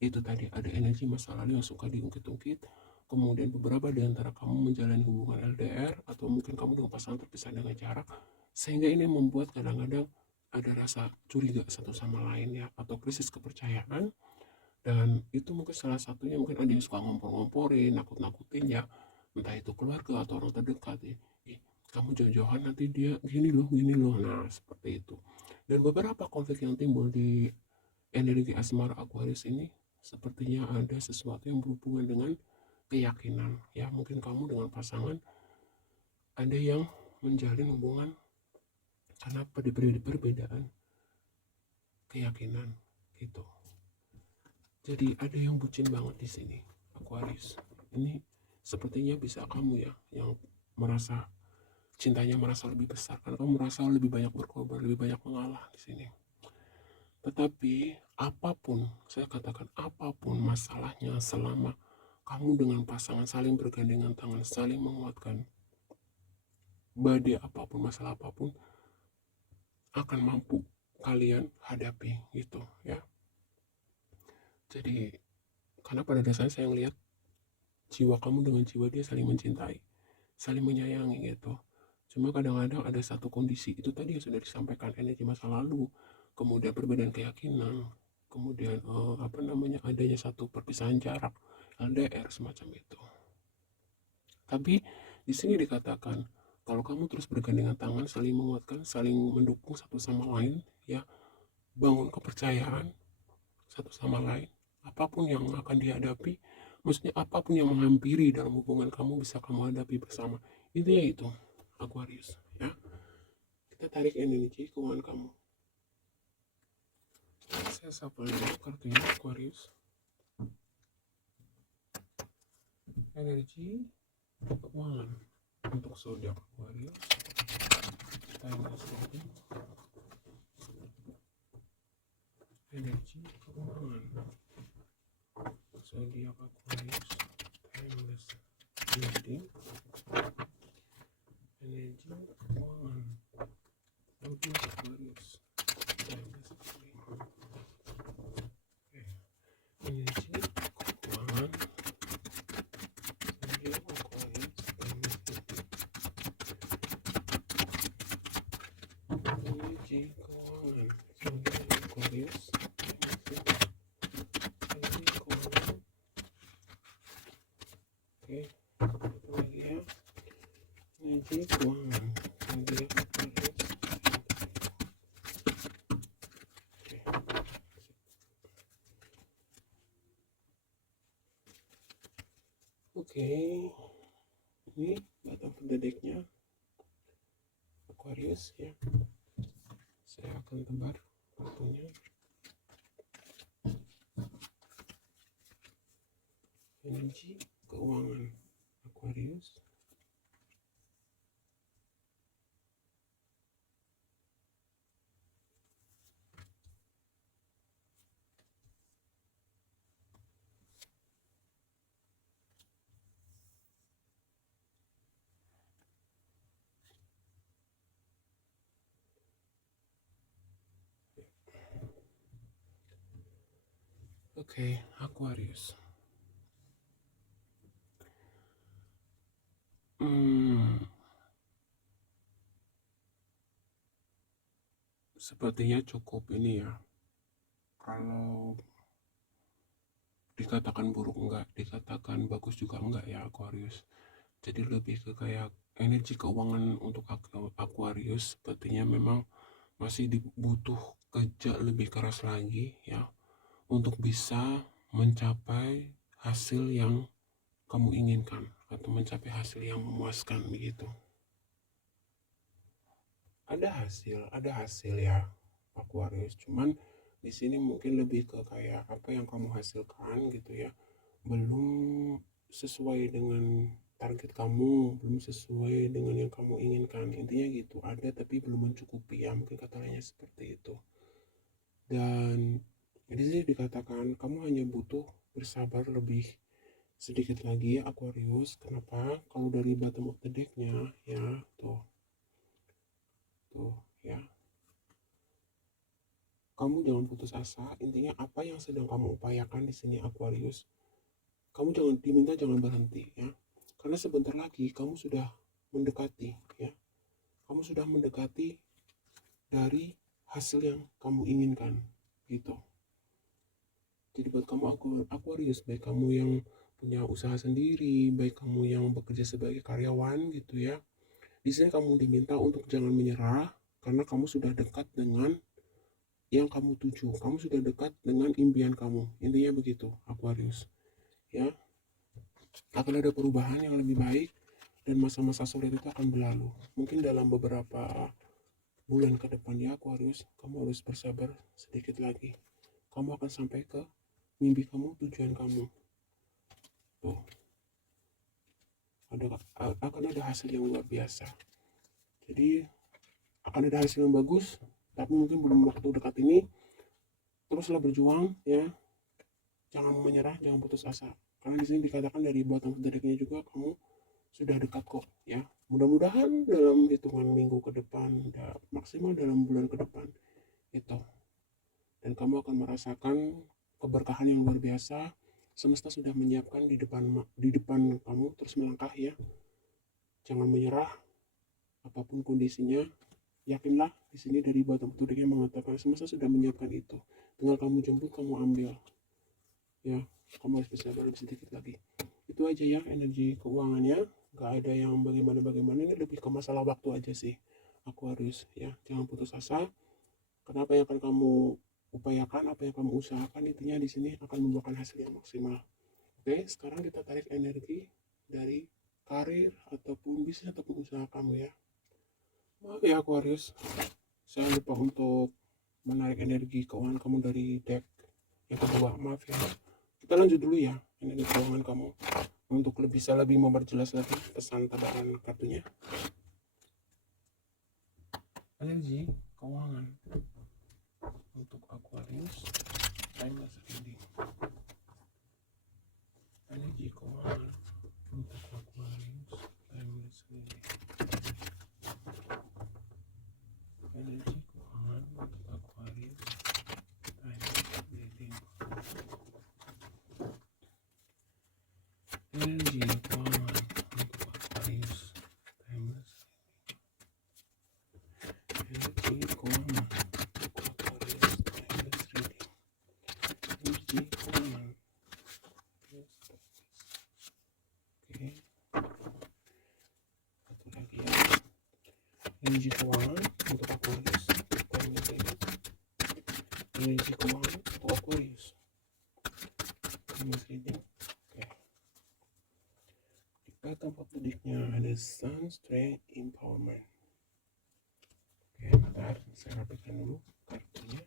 itu tadi ada energi masa lalu yang suka diungkit-ungkit. Kemudian beberapa di antara kamu menjalani hubungan LDR atau mungkin kamu dengan pasangan terpisah dengan jarak, sehingga ini membuat kadang-kadang ada rasa curiga satu sama lain ya, atau krisis kepercayaan. Dan itu mungkin salah satunya, mungkin ada yang suka ngompor-ngomporin, nakut-nakutin ya, entah itu keluarga atau orang terdekat ya. Kamu jauh-jauhan nanti dia gini loh. Nah, seperti itu. Dan beberapa konflik yang timbul di energi asmara Aquarius ini sepertinya ada sesuatu yang berhubungan dengan keyakinan ya. Mungkin kamu dengan pasangan ada yang menjalin hubungan karena perbedaan keyakinan gitu. Jadi ada yang bucin banget di sini Aquarius. Ini sepertinya bisa kamu ya yang merasa cintanya merasa lebih besar karena kamu merasa lebih banyak berkorban, lebih banyak mengalah di sini. Tetapi apapun, saya katakan apapun masalahnya, selama kamu dengan pasangan saling bergandengan tangan, saling menguatkan, badai apapun, masalah apapun akan mampu kalian hadapi gitu ya. Jadi karena pada dasarnya saya melihat jiwa kamu dengan jiwa dia saling mencintai, saling menyayangi gitu. Cuma kadang-kadang ada satu kondisi itu tadi yang sudah disampaikan, energi masa lalu, kemudian perbedaan keyakinan, kemudian adanya satu perpisahan jarak, LDR semacam itu. Tapi di sini dikatakan kalau kamu terus bergandengan tangan, saling menguatkan, saling mendukung satu sama lain, ya, bangun kepercayaan satu sama lain, apapun yang akan dihadapi, maksudnya apapun yang menghampiri dalam hubungan kamu bisa kamu hadapi bersama. Intinya itu, Aquarius, ya. Kita tarik energi keuangan kamu. Saya sapa dulu kartunya Aquarius. Energi keuangan untuk zodiak Aquarius. Timeless reading. Energi keuangan zodiak Aquarius. Timeless reading. Energi keuangan zodiak Aquarius. Timeless reading. Energi keuangan zodiak Aquarius. Timeless reading. Energi keuangan zodiak Aquarius. Oke, itu lagi ya. Energi keuangan zodiak Aquarius. Oke, ini bottom of the deck-nya Aquarius ya. Saya akan tebar kartunya. Energi keuangan Aquarius. Oke, Aquarius. Sepertinya cukup ini ya. Kalau dikatakan buruk enggak, dikatakan bagus juga enggak ya Aquarius. Jadi lebih ke kayak energi keuangan untuk Aquarius sepertinya memang masih dibutuh kerja lebih keras lagi ya untuk bisa mencapai hasil yang kamu inginkan atau mencapai hasil yang memuaskan begitu. Ada hasil ya Aquarius, cuman di sini mungkin lebih ke kayak apa yang kamu hasilkan gitu ya, belum sesuai dengan target kamu, belum sesuai dengan yang kamu inginkan, intinya gitu. Ada tapi belum mencukupi ya, mungkin kata lainnya seperti itu. Dan di sini dikatakan kamu hanya butuh bersabar lebih sedikit lagi ya Aquarius. Kenapa? Kalau dari bottom of the decknya ya, tuh ya, kamu jangan putus asa. Intinya apa yang sedang kamu upayakan di sini Aquarius, kamu jangan berhenti ya, karena sebentar lagi kamu sudah mendekati ya, kamu sudah mendekati dari hasil yang kamu inginkan gitu. Jadi buat kamu Aquarius, baik kamu yang punya usaha sendiri, baik kamu yang bekerja sebagai karyawan gitu ya, di sini kamu diminta untuk jangan menyerah, karena kamu sudah dekat dengan yang kamu tuju, kamu sudah dekat dengan impian kamu, intinya begitu Aquarius ya. Akan ada perubahan yang lebih baik dan masa-masa sulit itu akan berlalu. Mungkin dalam beberapa bulan ke depan ya Aquarius, kamu harus bersabar sedikit lagi, kamu akan sampai ke mimpi kamu, tujuan kamu. Tuh, akan ada hasil yang luar biasa. Jadi akan ada hasil yang bagus, tapi mungkin belum waktu dekat ini. Teruslah berjuang ya, jangan menyerah, jangan putus asa, karena di sini dikatakan dari bottom of the deck-nya juga kamu sudah dekat kok ya. Mudah-mudahan dalam hitungan minggu ke depan, maksimal dalam bulan ke depan itu, dan kamu akan merasakan keberkahan yang luar biasa. Semesta sudah menyiapkan di depan kamu, terus melangkah ya. Jangan menyerah apapun kondisinya. Yakinlah, di sini dari bottom of the deck yang mengatakan semesta sudah menyiapkan itu. Tinggal kamu jemput, kamu ambil. Ya, kamu harus bersabar lebih sedikit lagi. Itu aja ya energi keuangannya. Gak ada yang bagaimana-bagaimana, ini lebih ke masalah waktu aja sih Aquarius ya. Jangan putus asa. Kenapa yang akan kamu upayakan, apa yang kamu usahakan, intinya di sini akan membuahkan hasil yang maksimal. Oke, sekarang kita tarik energi dari karir ataupun bisnis ataupun usaha kamu ya. Maaf ya Aquarius, saya lupa untuk menarik energi keuangan kamu dari deck yang kedua, maaf ya. Kita lanjut dulu ya energi keuangan kamu untuk bisa lebih memperjelas lagi pesan tabaran kartunya. Energi keuangan untuk Aquarius timeless reading. Energi keuangan untuk Aquarius timeless reading. Energi keuangan untuk Aquarius timeless reading. Energi keuangan untuk Aquarius timeless reading. Energi keuangan untuk Aquarius timeless reading. Energi keuangan. Oke, satu lagi ya, energi keuangan untuk Aquarius timeless reading. Energi keuangan untuk Aquarius timeless reading. Oke, di bottom of the deck-nya ada Sun, Strength, Empowerment. Oke, bentar, saya rapikan dulu kartunya.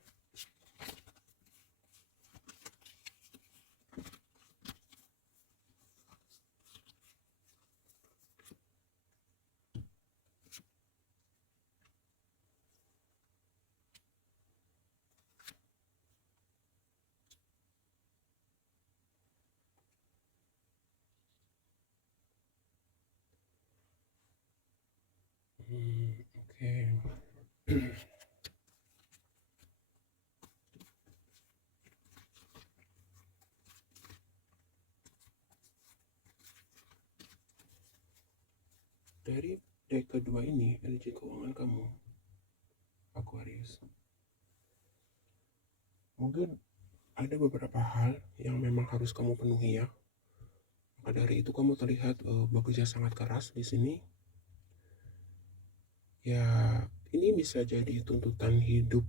Oke. Dari deck kedua ini, energi keuangan kamu, Aquarius, mungkin ada beberapa hal yang memang harus kamu penuhi ya. Maka dari itu kamu terlihat bekerja sangat keras di sini. Ya, ini bisa jadi tuntutan hidup,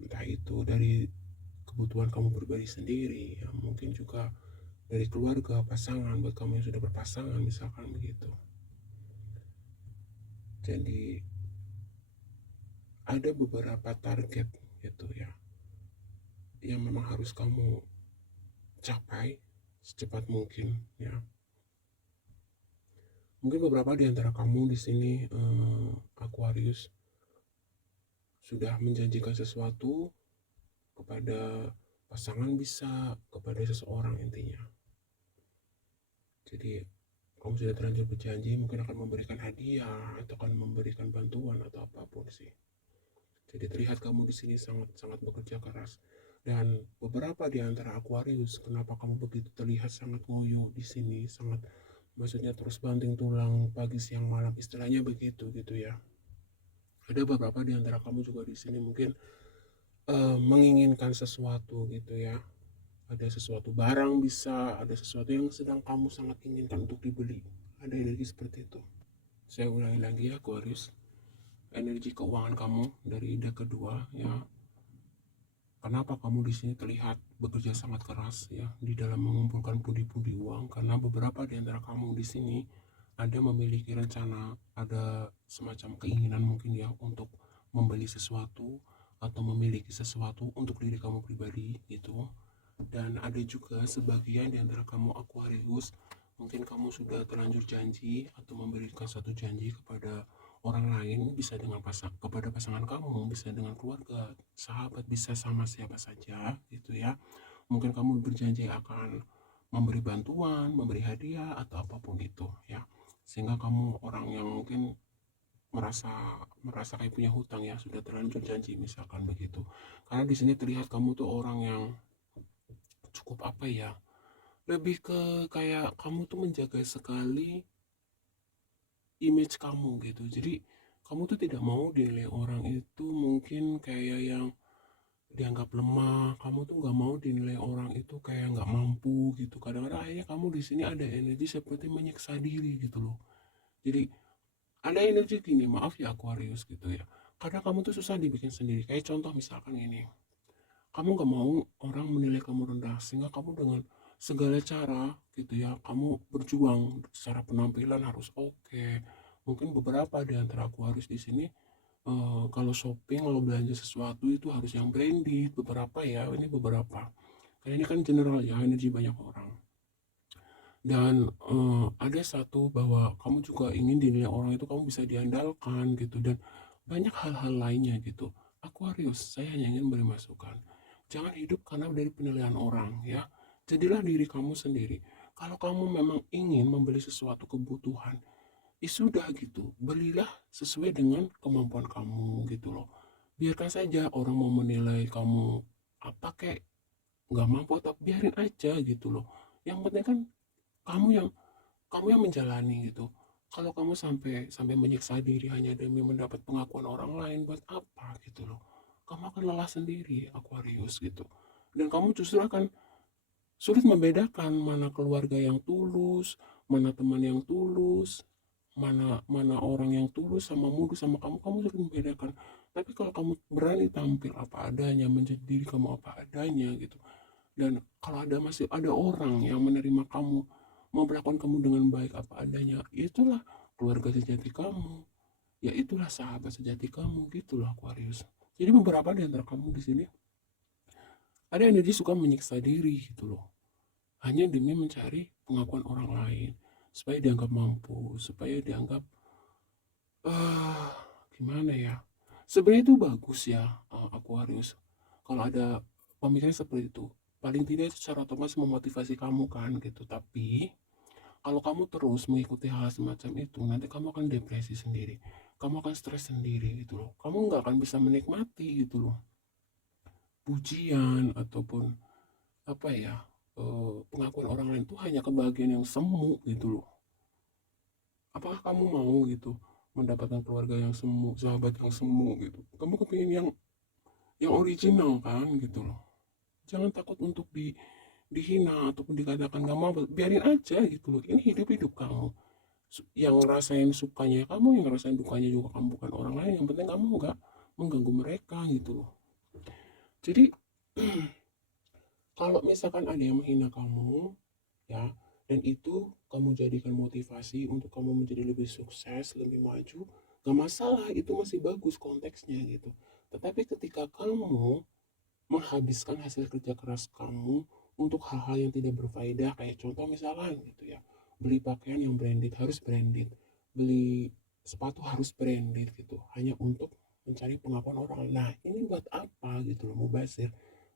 entah itu dari kebutuhan kamu pribadi sendiri, ya mungkin juga dari keluarga, pasangan, buat kamu yang sudah berpasangan misalkan begitu. Jadi ada beberapa target gitu ya yang memang harus kamu capai secepat mungkin ya. Mungkin beberapa di antara kamu di sini Aquarius sudah menjanjikan sesuatu kepada pasangan, bisa kepada seseorang intinya. Jadi kamu sudah terlanjur berjanji mungkin akan memberikan hadiah atau akan memberikan bantuan atau apapun sih. Jadi terlihat kamu di sini sangat bekerja keras. Dan beberapa di antara Aquarius, kenapa kamu begitu terlihat sangat ngoyo di sini, sangat maksudnya terus banting tulang pagi siang malam, istilahnya begitu gitu ya. Ada beberapa di antara kamu juga di sini mungkin menginginkan sesuatu gitu ya. Ada sesuatu barang, bisa ada sesuatu yang sedang kamu sangat inginkan untuk dibeli. Ada energi seperti itu. Saya ulangi lagi ya Aquarius, energi keuangan kamu dari ida kedua ya. Kenapa kamu di sini terlihat bekerja sangat keras ya di dalam mengumpulkan pundi-pundi uang? Karena beberapa di antara kamu di sini ada memiliki rencana, ada semacam keinginan mungkin ya untuk membeli sesuatu atau memiliki sesuatu untuk diri kamu pribadi gitu. Dan ada juga sebagian di antara kamu Aquarius, mungkin kamu sudah terlanjur janji atau memberikan satu janji kepada orang lain, bisa dengan kepada pasangan kamu, bisa dengan keluarga, sahabat, bisa sama siapa saja gitu ya. Mungkin kamu berjanji akan memberi bantuan, memberi hadiah atau apapun itu ya. Sehingga kamu orang yang mungkin merasa merasa kayak punya hutang ya, sudah terlanjur janji misalkan begitu. Karena di sini terlihat kamu tuh orang yang cukup apa ya? Lebih ke kayak kamu tuh menjaga sekali image kamu gitu. Jadi kamu tuh tidak mau dinilai orang itu mungkin kayak yang dianggap lemah. Kamu tuh nggak mau dinilai orang itu kayak nggak mampu gitu. Kadang-kadang akhirnya kamu di sini ada energi seperti menyiksa diri gitu loh. Jadi ada energi gini, maaf ya Aquarius gitu ya. Kadang kamu tuh susah dibikin sendiri. Kayak contoh misalkan ini, kamu gak mau orang menilai kamu rendah, sehingga kamu dengan segala cara gitu ya, kamu berjuang secara penampilan harus oke. Mungkin beberapa di antara aku harus di sini kalau shopping, kalau belanja sesuatu itu harus yang branded, beberapa ya, ini beberapa. Karena ini kan general ya, energi banyak orang. Dan ada satu bahwa kamu juga ingin dinilai orang itu kamu bisa diandalkan gitu, dan banyak hal-hal lainnya gitu. Aquarius, saya hanya ingin beri masukan. Jangan hidup karena dari penilaian orang ya. Jadilah diri kamu sendiri. Kalau kamu memang ingin membeli sesuatu kebutuhan, ya sudah gitu. Belilah sesuai dengan kemampuan kamu gitu loh. Biarkan saja orang mau menilai kamu apa kayak nggak mampu, tapi biarin aja gitu loh. Yang penting kan kamu yang kamu yang menjalani gitu. Kalau kamu sampai sampai menyiksa diri hanya demi mendapat pengakuan orang lain, buat apa gitu loh. Kamu akan lelah sendiri Aquarius gitu. Dan kamu justru akan sulit membedakan mana keluarga yang tulus, mana teman yang tulus, mana mana orang yang tulus sama mulus sama kamu. Kamu sulit membedakan. Tapi kalau kamu berani tampil apa adanya, menjadi diri kamu apa adanya gitu, dan kalau masih ada orang yang menerima kamu, mau perlakukan kamu dengan baik apa adanya, itulah keluarga sejati kamu, ya itulah sahabat sejati kamu gitu loh Aquarius. Jadi beberapa di antara kamu di sini ada energi suka menyiksa diri gitu loh, hanya demi mencari pengakuan orang lain, supaya dianggap mampu, supaya dianggap ah gimana ya, sebenarnya itu bagus ya Aquarius, kalau ada pemikiran seperti itu, paling tidak itu secara otomatis memotivasi kamu kan gitu. Tapi kalau kamu terus mengikuti hal semacam itu, nanti kamu akan depresi sendiri, kamu akan stres sendiri gitu loh, kamu nggak akan bisa menikmati gitu loh pujian ataupun apa ya, pengakuan orang lain itu hanya kebahagiaan yang semu gitu loh. Apakah kamu mau gitu mendapatkan keluarga yang semu, sahabat yang semu gitu? Kamu kepingin yang original kan gitu loh. Jangan takut untuk dihina ataupun dikatakan gak mau, biarin aja gitu loh. Ini hidup kamu. Yang ngerasain sukanya kamu, yang ngerasain dukanya juga kamu, bukan orang lain. Yang penting kamu nggak mengganggu mereka gitu loh. Jadi kalau misalkan ada yang menghina kamu, ya, dan itu kamu jadikan motivasi untuk kamu menjadi lebih sukses, lebih maju, gak masalah, itu masih bagus konteksnya gitu. Tetapi ketika kamu menghabiskan hasil kerja keras kamu untuk hal-hal yang tidak berfaedah, kayak contoh misalnya gitu ya, beli pakaian yang branded harus branded, beli sepatu harus branded gitu, hanya untuk mencari pengakuan orang. Nah, ini buat apa gitu loh, mubazir.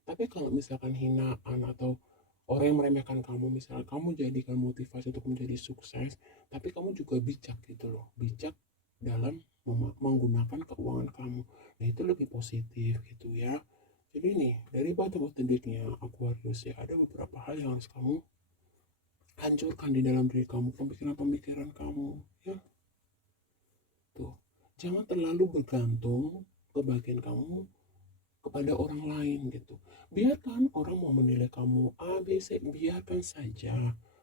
Tapi kalau misalkan hinaan atau orang yang meremehkan kamu, misalnya kamu jadikan motivasi untuk menjadi sukses, tapi kamu juga bijak gitu loh, bijak dalam menggunakan keuangan kamu. Nah, itu lebih positif gitu ya. Jadi nih, dari batu-batu dindingnya Aquarius ya, ada beberapa hal yang harus kamu hancurkan di dalam diri kamu, pemikiran-pemikiran kamu, ya. Tuh, jangan terlalu bergantung kebahagiaan kamu kepada orang lain gitu. Biarkan orang mau menilai kamu A, B, C, biarkan saja.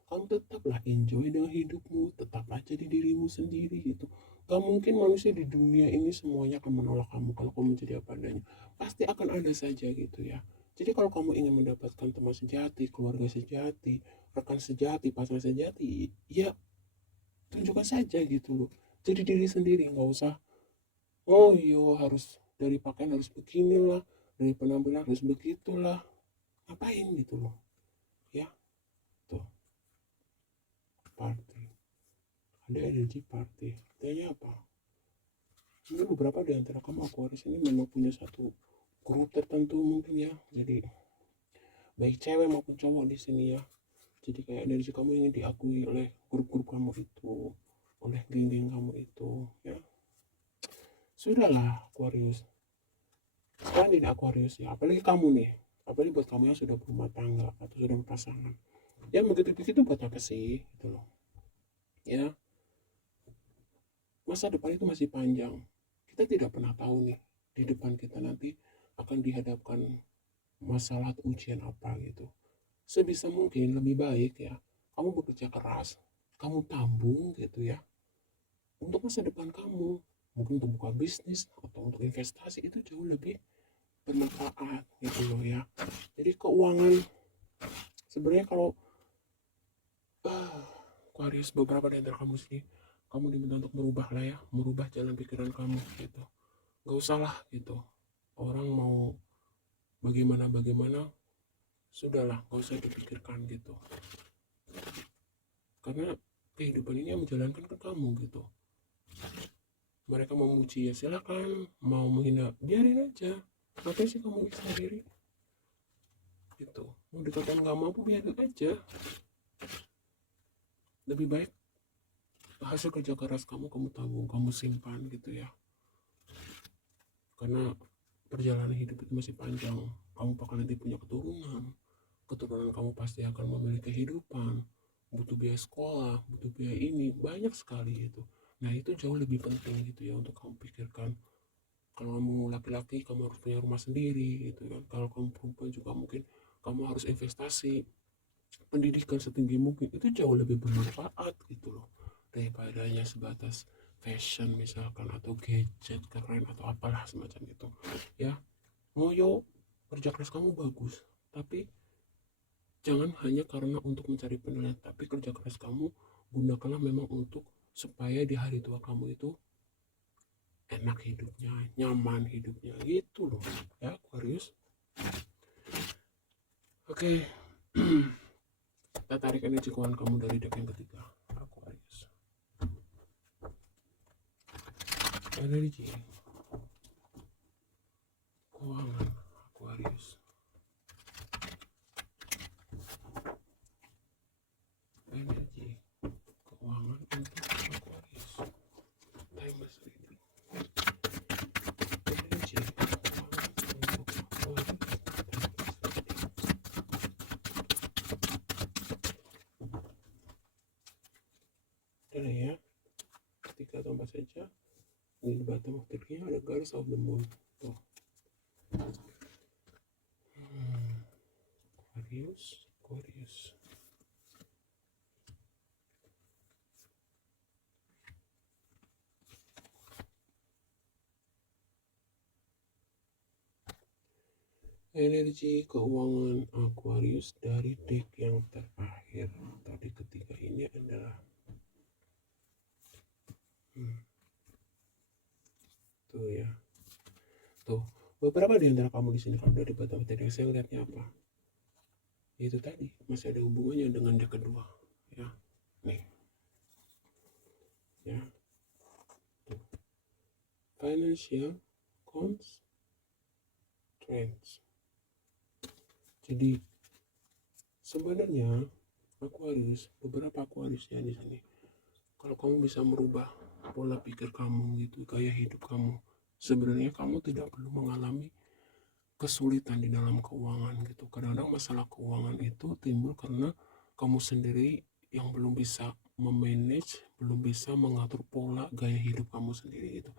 Kamu tetaplah enjoy dengan hidupmu, tetap aja di dirimu sendiri gitu. Gak mungkin manusia di dunia ini semuanya akan menolak kamu kalau kamu menjadi apa adanya. Pasti akan ada saja gitu ya. Jadi kalau kamu ingin mendapatkan teman sejati, keluarga sejati, rekan sejati, pasangan sejati, ya tunjukkan saja gitu loh. Jadi diri sendiri, nggak usah oh yo harus dari pakaian harus beginilah, dari penampilan harus begitulah. Ngapain gitu loh, ya. Tuh, party, ada energi party, artinya apa? Mungkin beberapa di antara kamu Aquarius ini memang punya satu grup tertentu mungkin ya, jadi baik cewek maupun cowok di sini ya. Jadi kayak energi kamu ingin diakui oleh grup-grup kamu itu, oleh geng-geng kamu itu, ya. Sudahlah Aquarius, sekarang ini Aquarius ya, apalagi kamu nih, apalagi buat kamu yang sudah berumah tangga atau sudah berpasangan, ya begitu-begitu buat apa sih gitu loh, ya. Masa depan itu masih panjang, kita tidak pernah tahu nih di depan kita nanti akan dihadapkan masalah ujian apa gitu. Sebisa mungkin lebih baik ya kamu bekerja keras, kamu tabung gitu ya, untuk masa depan kamu, mungkin untuk buka bisnis atau untuk investasi, itu jauh lebih bermanfaat gitu loh ya. Jadi keuangan sebenarnya kalau Aquarius, beberapa dari antara kamu sih, kamu diminta untuk merubah lah ya, merubah jalan pikiran kamu gitu. Gak usah lah gitu, orang mau bagaimana sudahlah, gak usah dipikirkan gitu. Karena kehidupan ini yang menjalankan ke kamu gitu. Mereka mau memuji ya silakan, mau menghina biarin aja. Ngapain sih kamu nyiksa diri gitu? Mau dikatakan nggak mampu biarin aja. Lebih baik hasil kerja keras kamu tabung, kamu simpan gitu ya. Karena perjalanan hidup itu masih panjang. Kamu bakal nanti punya keturunan kamu pasti akan memiliki kehidupan, butuh biaya sekolah, butuh biaya ini, banyak sekali itu. Nah, itu jauh lebih penting gitu ya untuk kamu pikirkan. Kalau kamu laki-laki, kamu harus punya rumah sendiri gitu kan. Kalau kamu perempuan juga mungkin kamu harus investasi pendidikan setinggi mungkin, itu jauh lebih bermanfaat gitu loh, daripada hanya sebatas fashion misalkan atau gadget keren atau apalah semacam itu ya. Ngoyo, kerja keras kamu bagus, tapi jangan hanya karena untuk mencari penilaian, tapi kerja keras kamu gunakanlah memang untuk supaya di hari tua kamu itu enak hidupnya, nyaman hidupnya gitu loh ya Aquarius. Oke. Kita tarik energi keuangan kamu dari deck yang ketiga Aquarius. Energi keuangan Aquarius. Energi keuangan untuk Aquarius. Timeless reading. Energi keuangan untuk Aquarius. Timeless reading. Ya. garis 3 atau 4 saja. Di bottom of the decknya ada garis of the moon tuh. Aquarius. Energi keuangan Aquarius dari deck yang terakhir tadi ketiga ini adalah tuh ya, tuh beberapa di antara kamu di sini kalau dari bottom tadi saya lihatnya apa, itu tadi masih ada hubungannya dengan deck kedua ya, nih ya, tuh. Financial constraints. Jadi sebenarnya Aquarius, beberapa Aquarius ya di sini, kalau kamu bisa merubah pola pikir kamu gitu, gaya hidup kamu, sebenarnya kamu tidak perlu mengalami kesulitan di dalam keuangan gitu. Kadang-kadang masalah keuangan itu timbul karena kamu sendiri yang belum bisa memanage, belum bisa mengatur pola gaya hidup kamu sendiri gitu.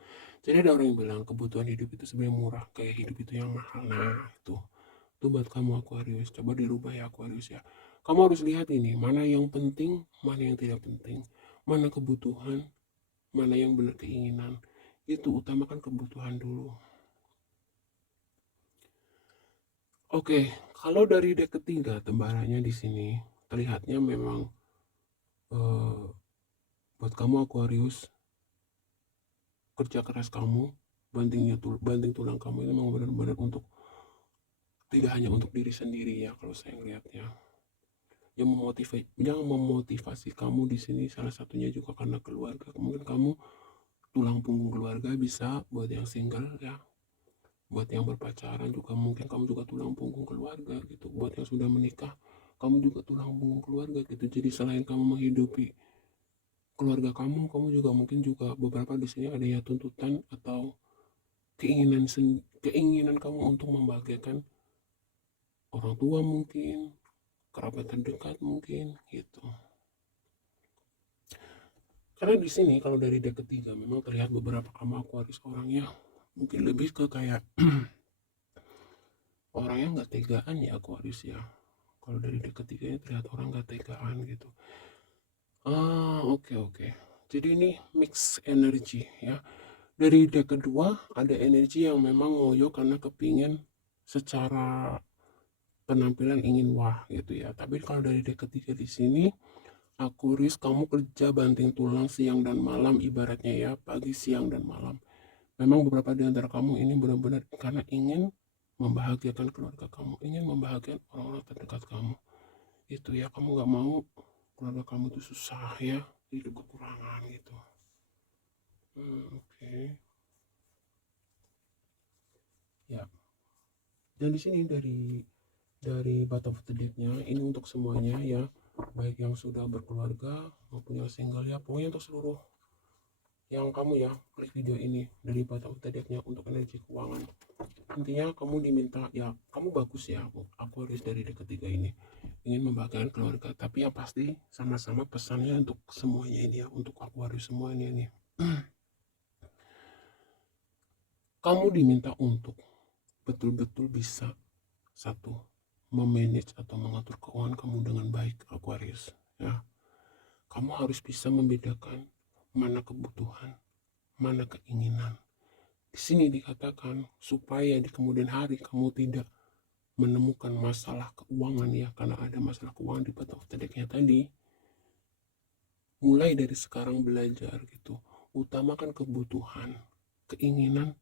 Jadi ada orang yang bilang kebutuhan hidup itu sebenarnya murah, gaya hidup itu yang mahal. Nah itu buat kamu Aquarius, coba dirubah ya Aquarius ya. Kamu harus lihat ini, mana yang penting, mana yang tidak penting, mana kebutuhan, mana yang benar keinginan. Itu utamakan kebutuhan dulu. Oke, kalau dari deck ketiga tembarannya di sini terlihatnya memang buat kamu Aquarius, kerja keras kamu, banting tulang kamu ini memang benar-benar untuk, tidak hanya untuk diri sendiri ya kalau saya ngelihatnya. Yang memotivasi kamu di sini salah satunya juga karena keluarga. Mungkin kamu tulang punggung keluarga, bisa buat yang single ya, buat yang berpacaran juga mungkin kamu juga tulang punggung keluarga gitu, buat yang sudah menikah kamu juga tulang punggung keluarga gitu. Jadi selain kamu menghidupi keluarga kamu juga mungkin juga beberapa di sini ada ya tuntutan atau keinginan kamu untuk membahagiakan orang tua mungkin, kerabat terdekat mungkin gitu. Karena di sini kalau dari deck ketiga memang terlihat beberapa kamu Aquarius orangnya mungkin lebih ke kayak orang yang nggak tegaan ya Aquarius ya. Kalau dari deck ketiga ini terlihat orang nggak tegaan gitu. Oke. Jadi ini mix energi ya. Dari deck kedua ada energi yang memang ngoyo karena kepingin secara penampilan ingin wah gitu ya. Tapi kalau dari deck ketiga di sini Aquarius, kamu kerja banting tulang siang dan malam ibaratnya ya, pagi, siang, dan malam. Memang beberapa di antara kamu ini benar-benar karena ingin membahagiakan keluarga kamu, ingin membahagiakan orang-orang terdekat kamu. Itu ya, kamu gak mau keluarga kamu itu susah ya, hidup kekurangan gitu. Oke. Ya. Dan di sini dari bottom of the deck-nya ini untuk semuanya ya, baik yang sudah berkeluarga maupun yang single ya, pokoknya untuk seluruh yang kamu ya klik video ini dari bottom of the deck-nya untuk energi keuangan. Intinya kamu diminta ya, kamu bagus ya Aquarius dari deck ketiga ini ingin membahagiakan keluarga, tapi yang pasti sama-sama pesannya untuk semuanya ini ya, untuk Aquarius semuanya ini kamu diminta untuk betul-betul bisa satu, memanage atau mengatur keuangan kamu dengan baik Aquarius ya. Kamu harus bisa membedakan mana kebutuhan, mana keinginan. Di sini dikatakan supaya di kemudian hari kamu tidak menemukan masalah keuangan ya, karena ada masalah keuangan di bottom of the deck-nya tadi. Mulai dari sekarang belajar gitu, utamakan kebutuhan, keinginan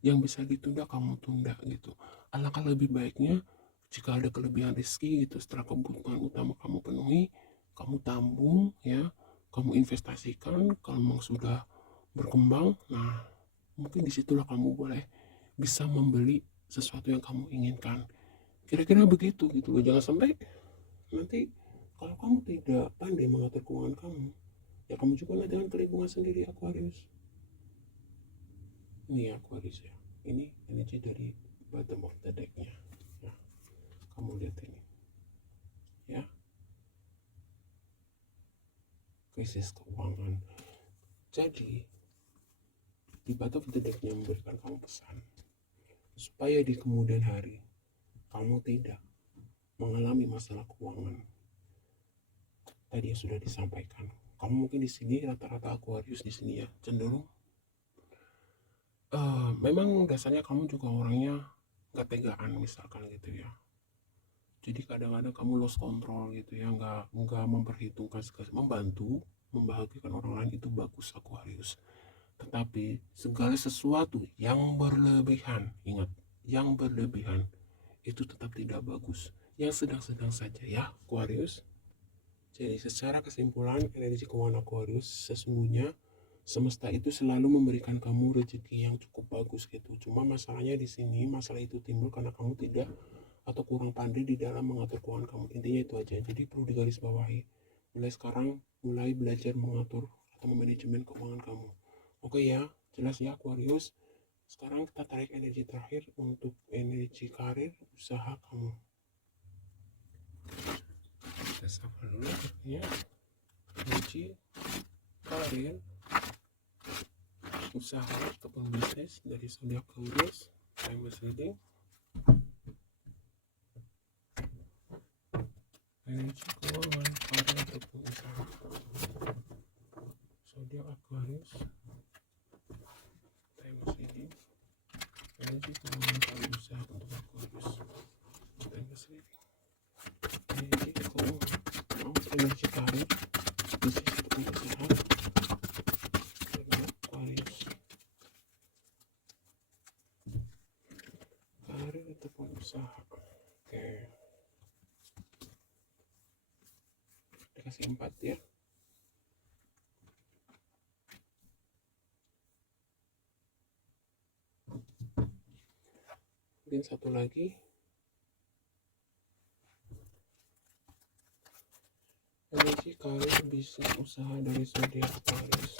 yang bisa ditunda kamu tunda gitu. Alangkah lebih baiknya jika ada kelebihan rezeki gitu, setelah kebutuhan utama kamu penuhi, kamu tabung ya, kamu investasikan. Kalau memang sudah berkembang, nah mungkin disitulah kamu boleh bisa membeli sesuatu yang kamu inginkan. Kira-kira begitu gitu loh. Jangan sampai nanti kalau kamu tidak pandai mengatur keuangan kamu, ya kamu juga nanti akan kelimpungan sendiri Aquarius. Ini Aquarius ya, ini energi dari bottom of the deck-nya ya. Kamu lihat ini ya, krisis keuangan. Jadi di bottom of the deck-nya memberikan kamu pesan supaya di kemudian hari kamu tidak mengalami masalah keuangan. Tadi yang sudah disampaikan, kamu mungkin di sini rata-rata Aquarius di sini ya cenderung memang dasarnya kamu juga orangnya nggak tegaan misalkan gitu ya. Jadi kadang-kadang kamu lost control gitu ya, nggak memperhitungkan segala membantu membahagiakan orang lain itu bagus Aquarius. Tetapi segala sesuatu yang berlebihan, ingat, yang berlebihan itu tetap tidak bagus. Yang sedang-sedang saja ya Aquarius. Jadi secara kesimpulan energi keuangan Aquarius sesungguhnya semesta itu selalu memberikan kamu rezeki yang cukup bagus gitu. Cuma masalahnya di sini masalah itu timbul karena kamu tidak atau kurang pandai di dalam mengatur keuangan kamu. Intinya itu aja. Jadi perlu digarisbawahi. Mulai sekarang mulai belajar mengatur atau memanajemen keuangan kamu. Oke ya, jelas ya Aquarius. Sekarang kita tarik energi terakhir untuk energi karir usaha kamu. Kita sapa dulu ya. Energi karir usaha ataupun bisnis dari zodiak Taurus, timeless reading. Energi keuangan karir ataupun usaha zodiak Aquarius, timeless reading. Energi keuangan karir usaha untuk Aquarius, timeless reading. Energi keuangan, energi karir bisnis ataupun usaha Aquarius, karir ataupun usaha. Oke, dikasih 4 ya. Mungkin satu lagi. Energi karir bisnis usaha dari zodiak Aquarius.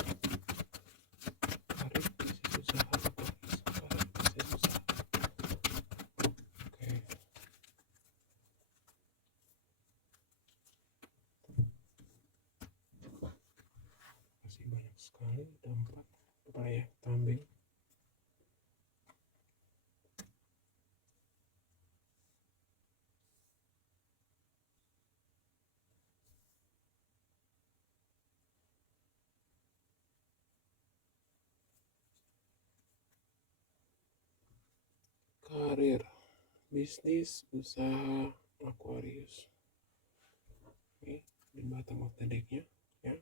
Karir bisnis usaha Aquarius. Karir bisnis usaha. Oke. Masih banyak sekali, ada 4 apa ya, tambeng. Karir bisnis usaha Aquarius. Oke, di bottom of the deck-nya ya.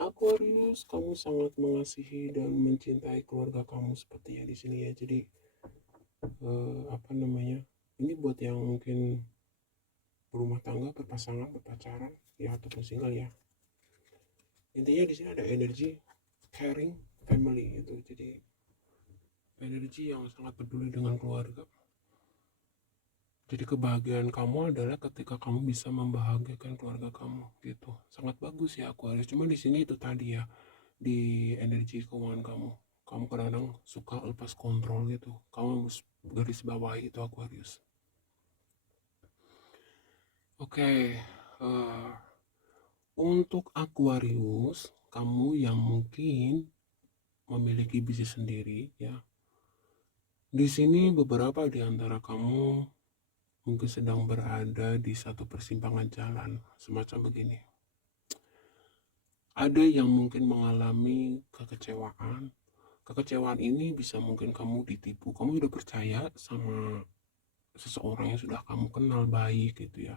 Aquarius, kamu sangat mengasihi dan mencintai keluarga kamu sepertinya di sini ya. Jadi apa namanya? Ini buat yang mungkin berumah tangga, berpasangan, berpacaran ya ataupun single ya. Intinya di sini ada energi caring family gitu. Jadi energi yang sangat peduli dengan keluarga. Jadi kebahagiaan kamu adalah ketika kamu bisa membahagiakan keluarga kamu gitu. Sangat bagus ya Aquarius. Cuma di sini itu tadi ya, di energi keuangan kamu. Kamu kadang-kadang suka lepas kontrol gitu. Kamu harus garis bawahi itu Aquarius. Oke, untuk Aquarius, kamu yang mungkin memiliki bisnis sendiri ya. Di sini beberapa di antara kamu mungkin sedang berada di satu persimpangan jalan semacam begini. Ada yang mungkin mengalami kekecewaan. Kekecewaan ini bisa mungkin kamu ditipu. Kamu sudah percaya sama seseorang yang sudah kamu kenal baik gitu ya.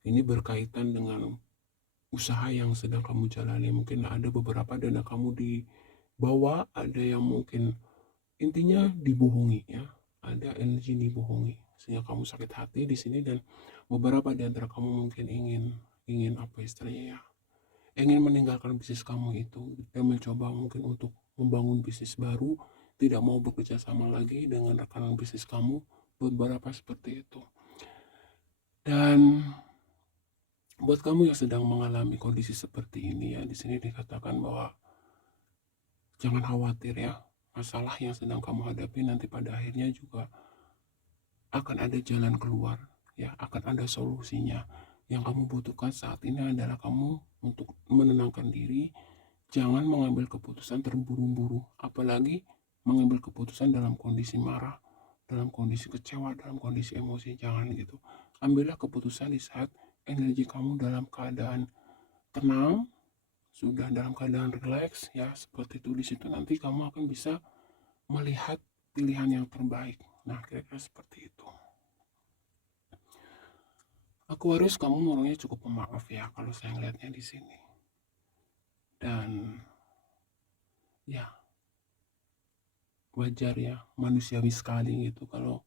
Ini berkaitan dengan usaha yang sedang kamu jalani. Mungkin ada beberapa dana kamu dibawa, ada yang mungkin intinya dibohongi ya. Ada energi dibohongi sehingga kamu sakit hati di sini, dan beberapa di antara kamu mungkin ingin apa istilahnya ya, ingin meninggalkan bisnis kamu itu dan mencoba mungkin untuk membangun bisnis baru, tidak mau bekerja sama lagi dengan rekan bisnis kamu, beberapa seperti itu. Dan buat kamu yang sedang mengalami kondisi seperti ini ya, di sini dikatakan bahwa jangan khawatir ya, masalah yang sedang kamu hadapi nanti pada akhirnya juga akan ada jalan keluar ya akan ada solusinya. Yang kamu butuhkan saat ini adalah kamu untuk menenangkan diri, jangan mengambil keputusan terburu-buru, apalagi mengambil keputusan dalam kondisi marah, dalam kondisi kecewa, dalam kondisi emosi, jangan gitu. Ambillah keputusan di saat energi kamu dalam keadaan tenang, sudah dalam keadaan rileks, ya seperti itu. Di situ nanti kamu akan bisa melihat pilihan yang terbaik. Nah, kira-kira seperti itu. Aquarius, kamu orangnya cukup pemaaf ya kalau saya ngelihatnya di sini. Dan ya wajar ya, manusiawi sekali gitu kalau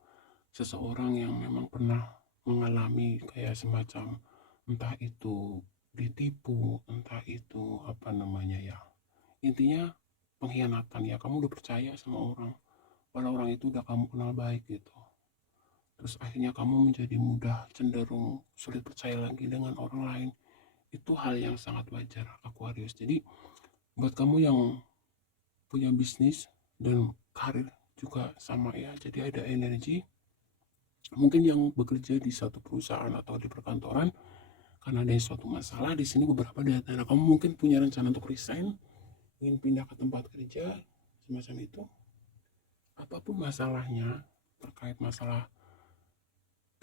seseorang yang memang pernah mengalami kayak semacam entah itu ditipu, entah itu apa namanya ya. Intinya pengkhianatan ya, kamu udah percaya sama orang, walau orang itu udah kamu kenal baik gitu. Terus akhirnya kamu menjadi mudah cenderung sulit percaya lagi dengan orang lain. Itu hal yang sangat wajar, Aquarius. Jadi buat kamu yang punya bisnis dan karir juga sama ya. Jadi ada energi mungkin yang bekerja di satu perusahaan atau di perkantoran karena ada suatu masalah di sini. Beberapa di antara kamu mungkin punya rencana untuk resign, ingin pindah ke tempat kerja semacam itu. Apapun masalahnya terkait masalah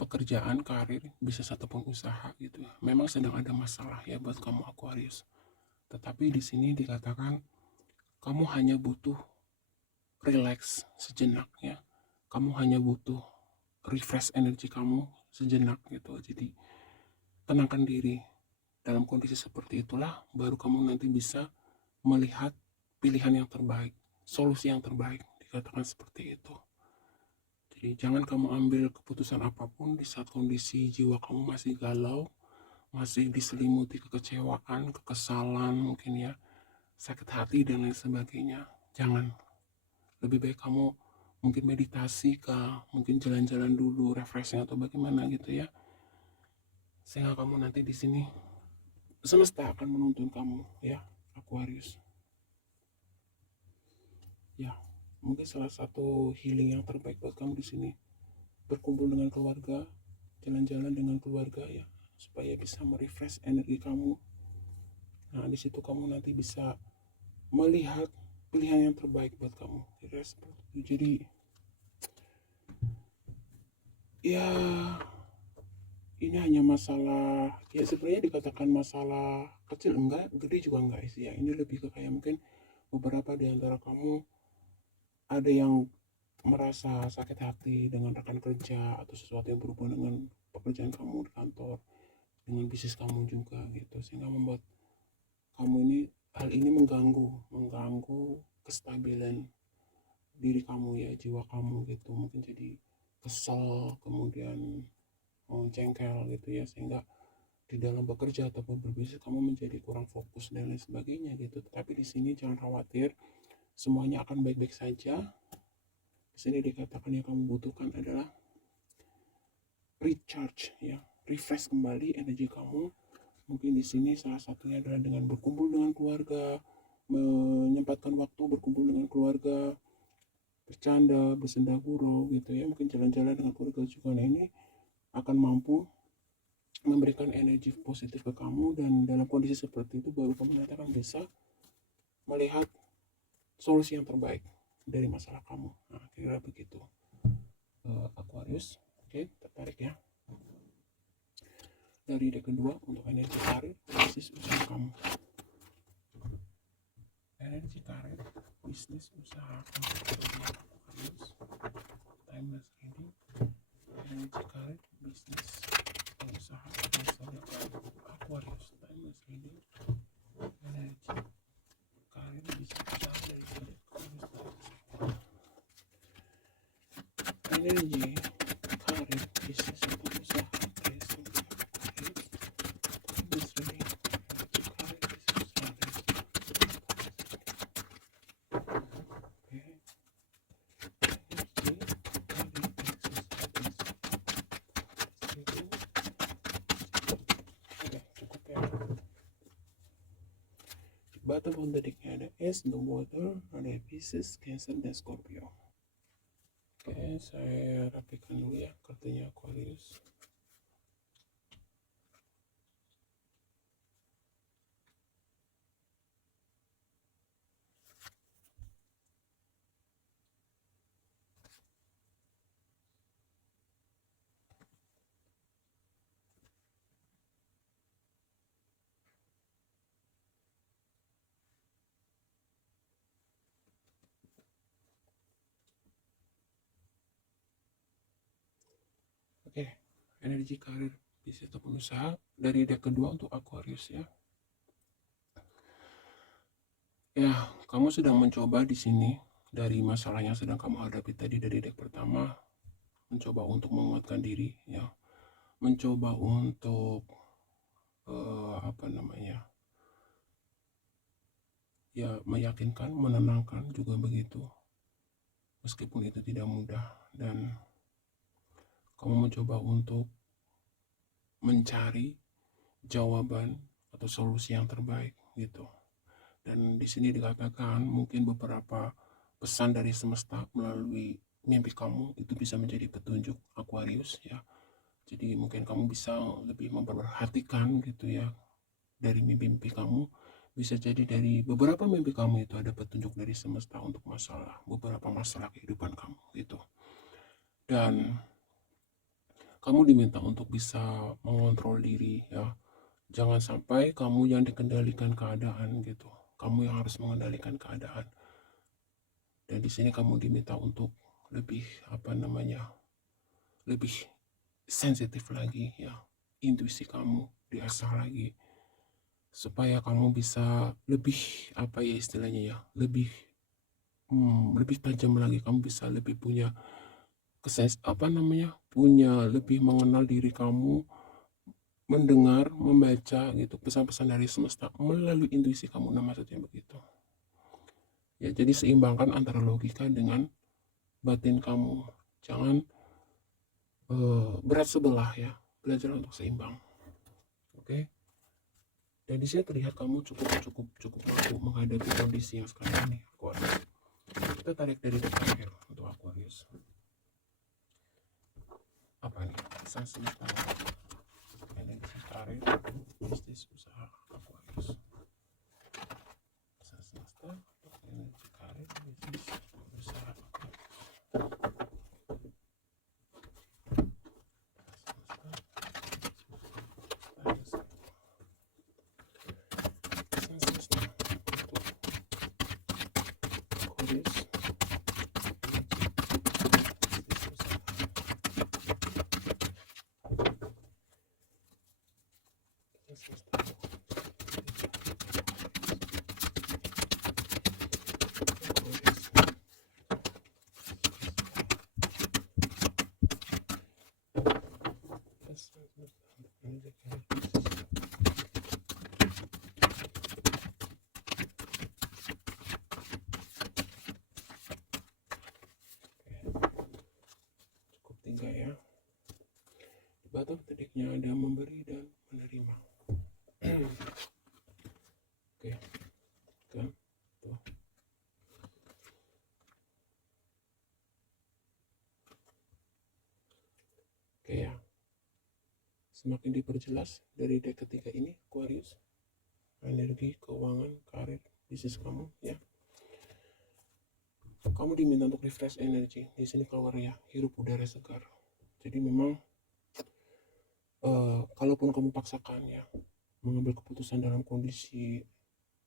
pekerjaan, karir, bisnis ataupun usaha gitu. Memang sedang ada masalah ya buat kamu Aquarius. Tetapi di sini dikatakan kamu hanya butuh relax sejenak ya. Kamu hanya butuh refresh energi kamu sejenak gitu. Jadi tenangkan diri. Dalam kondisi seperti itulah baru kamu nanti bisa melihat pilihan yang terbaik, solusi yang terbaik, dikatakan seperti itu. Jadi jangan kamu ambil keputusan apapun di saat kondisi jiwa kamu masih galau, masih diselimuti kekecewaan, kekesalan mungkin ya, sakit hati dan lain sebagainya. Jangan. Lebih baik kamu mungkin meditasi kah, mungkin jalan-jalan dulu, refreshing atau bagaimana gitu ya. Sehingga kamu nanti di sini semesta akan menuntun kamu ya, Aquarius. Ya, mungkin salah satu healing yang terbaik buat kamu di sini berkumpul dengan keluarga, jalan-jalan dengan keluarga ya, supaya bisa merefresh energi kamu. Nah, di situ kamu nanti bisa melihat pilihan yang terbaik buat kamu. Jadi ya ini hanya masalah ya, sebenarnya dikatakan masalah kecil enggak, gede juga enggak sih ya. Ini lebih ke kayak mungkin beberapa di antara kamu ada yang merasa sakit hati dengan rekan kerja atau sesuatu yang berhubungan dengan pekerjaan kamu di kantor, dengan bisnis kamu juga gitu, sehingga membuat kamu ini, hal ini mengganggu kestabilan diri kamu ya, jiwa kamu gitu. Mungkin jadi kesel, kemudian jengkel gitu ya, sehingga di dalam bekerja ataupun berbisnis kamu menjadi kurang fokus dan lain sebagainya gitu. Tetapi di sini jangan khawatir, semuanya akan baik-baik saja. Di sini dikatakan yang kamu butuhkan adalah recharge ya, refresh kembali energi kamu. Mungkin di sini salah satunya adalah dengan berkumpul dengan keluarga, menyempatkan waktu berkumpul dengan keluarga, bercanda, bersenda gurau gitu ya, mungkin jalan-jalan dengan keluarga juga. Nah, ini akan mampu memberikan energi positif ke kamu, dan dalam kondisi seperti itu baru kamu nanti akan bisa melihat solusi yang terbaik dari masalah kamu. Nah, kira-kira begitu Aquarius. Oke, tertarik ya? Dari ide kedua untuk energi karir, bisnis, usaha kamu. Energi karir, bisnis, usaha kamu. Aquarius, timeless reading. Energi karir, bisnis, usaha kamu. Aquarius, timeless reading. Energi karir, bisnis, usaha dari Aquarius. Energi karir, bisnis, usaha. Bottom of the decknya ada S, the water, ada Pisces, Cancer, dan Scorpio. Oke, saya rapikan dulu ya kartunya Aquarius. Oke, energi karir, bisnis ataupun usaha dari deck kedua untuk Aquarius ya. Ya, kamu sedang mencoba di sini dari masalah yang sedang kamu hadapi tadi dari deck pertama, mencoba untuk menguatkan diri ya, mencoba untuk apa namanya? Ya, meyakinkan, menenangkan juga begitu. Meskipun itu tidak mudah dan kamu mencoba untuk mencari jawaban atau solusi yang terbaik gitu. Dan di sini dikatakan mungkin beberapa pesan dari semesta melalui mimpi kamu itu bisa menjadi petunjuk Aquarius ya. Jadi mungkin kamu bisa lebih memperhatikan gitu ya dari mimpi-mimpi kamu. Bisa jadi dari beberapa mimpi kamu itu ada petunjuk dari semesta untuk beberapa masalah kehidupan kamu gitu. Dan kamu diminta untuk bisa mengontrol diri ya. Jangan sampai kamu yang dikendalikan keadaan gitu. Kamu yang harus mengendalikan keadaan. Dan di sini kamu diminta untuk lebih lebih sensitif lagi ya. Intuisi kamu diasah lagi supaya kamu bisa lebih istilahnya ya, lebih tajam lagi. Kamu bisa lebih punya punya lebih mengenal diri kamu, mendengar, membaca gitu pesan-pesan dari semesta melalui intuisi kamu. Nah, maksudnya begitu. Ya, jadi seimbangkan antara logika dengan batin kamu. Jangan berat sebelah ya. Belajar untuk seimbang. Oke. Dan di sini terlihat kamu cukup mampu menghadapi kondisi yang sekarang ini, Aquarius. Kita tarik dari terakhir untuk Aquarius. Apa nih? Pesan semesta. Energi karir, bisnis, usaha Aquarius. Pesan semesta untuk energi karir, bisnis, usaha Aquarius. Cukup 3 ya. Batu ketiknya ada memberi dan menerima. Oke, kan tuh. Oke ya, semakin diperjelas dari deck ketiga ini, Aquarius, energi, keuangan, karir, bisnis kamu ya. Kamu diminta untuk refresh energi. Di sini keluar ya, hirup udara segar. Jadi memang kalaupun kamu paksakan ya mengambil keputusan dalam kondisi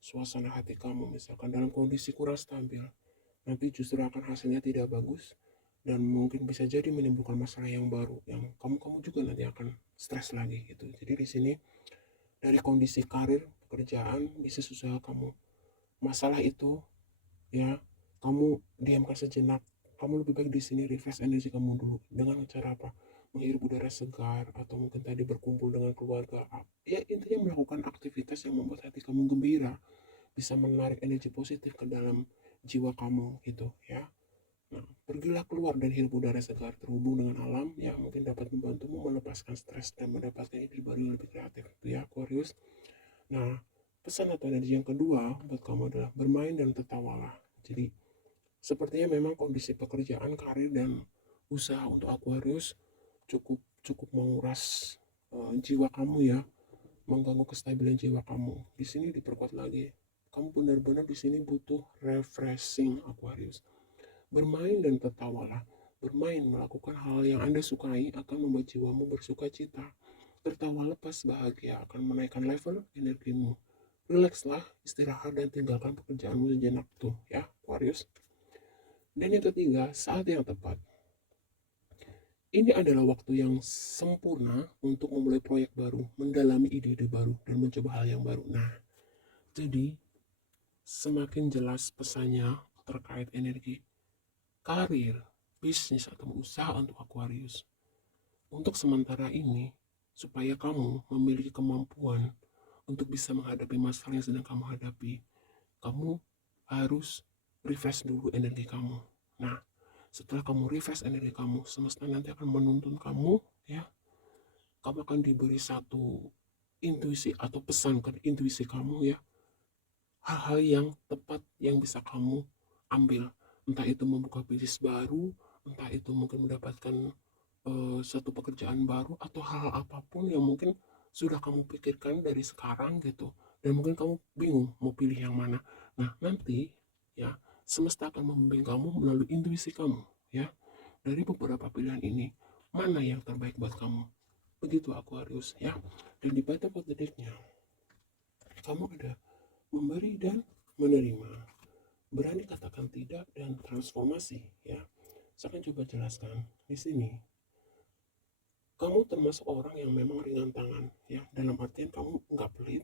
suasana hati kamu, misalkan dalam kondisi kurang stabil, nanti justru akan hasilnya tidak bagus dan mungkin bisa jadi menimbulkan masalah yang baru yang kamu juga nanti akan stres lagi gitu. Jadi di sini dari kondisi karir, pekerjaan, bisnis usaha kamu, masalah itu ya kamu diamkan sejenak. Kamu lebih baik di sini refresh energi kamu dulu dengan cara apa? Menghirup udara segar atau mungkin tadi berkumpul dengan keluarga. Ya intinya melakukan aktivitas yang membuat hati kamu gembira, bisa menarik energi positif ke dalam jiwa kamu gitu ya. Nah, pergilah keluar dan hirup udara segar, terhubung dengan alam ya, mungkin dapat membantumu melepaskan stres dan mendapatkan ide baru yang lebih kreatif gitu ya, Aquarius. Nah, pesan atau energi yang kedua buat kamu adalah bermain dan tertawalah. Jadi sepertinya memang kondisi pekerjaan, karir dan usaha untuk Aquarius cukup cukup menguras jiwa kamu ya, mengganggu kestabilan jiwa kamu. Di sini diperkuat lagi. Kamu benar-benar di sini butuh refreshing, Aquarius. Bermain dan tertawalah. Bermain, melakukan hal yang Anda sukai akan membuat jiwamu bersuka cita. Tertawa lepas bahagia akan menaikkan level energimu. Relaxlah, istirahat dan tinggalkan pekerjaanmu sejenak tuh ya, Aquarius. Dan yang ketiga, saat yang tepat. Ini adalah waktu yang sempurna untuk memulai proyek baru, mendalami ide-ide baru, dan mencoba hal yang baru. Nah, jadi semakin jelas pesannya terkait energi karir, bisnis, atau usaha untuk Aquarius. Untuk sementara ini, supaya kamu memiliki kemampuan untuk bisa menghadapi masalah yang sedang kamu hadapi, kamu harus refresh dulu energi kamu. Nah, setelah kamu refresh energi kamu, semesta nanti akan menuntun kamu, ya. Kamu akan diberi satu intuisi atau pesan ke intuisi kamu, ya. Hal-hal yang tepat yang bisa kamu ambil. Entah itu membuka bisnis baru, entah itu mungkin mendapatkan suatu pekerjaan baru, atau hal apapun yang mungkin sudah kamu pikirkan dari sekarang gitu. Dan mungkin kamu bingung mau pilih yang mana. Nah, nanti ya semesta akan membimbing kamu melalui intuisi kamu, ya. Dari beberapa pilihan ini, mana yang terbaik buat kamu? Begitu Aquarius, ya. Dan di bottom of the deck-nya, kamu ada memberi dan menerima. Berani katakan tidak dan transformasi, ya. Saya akan coba jelaskan di sini. Kamu termasuk orang yang memang ringan tangan, ya. Dalam artian kamu nggak pelit,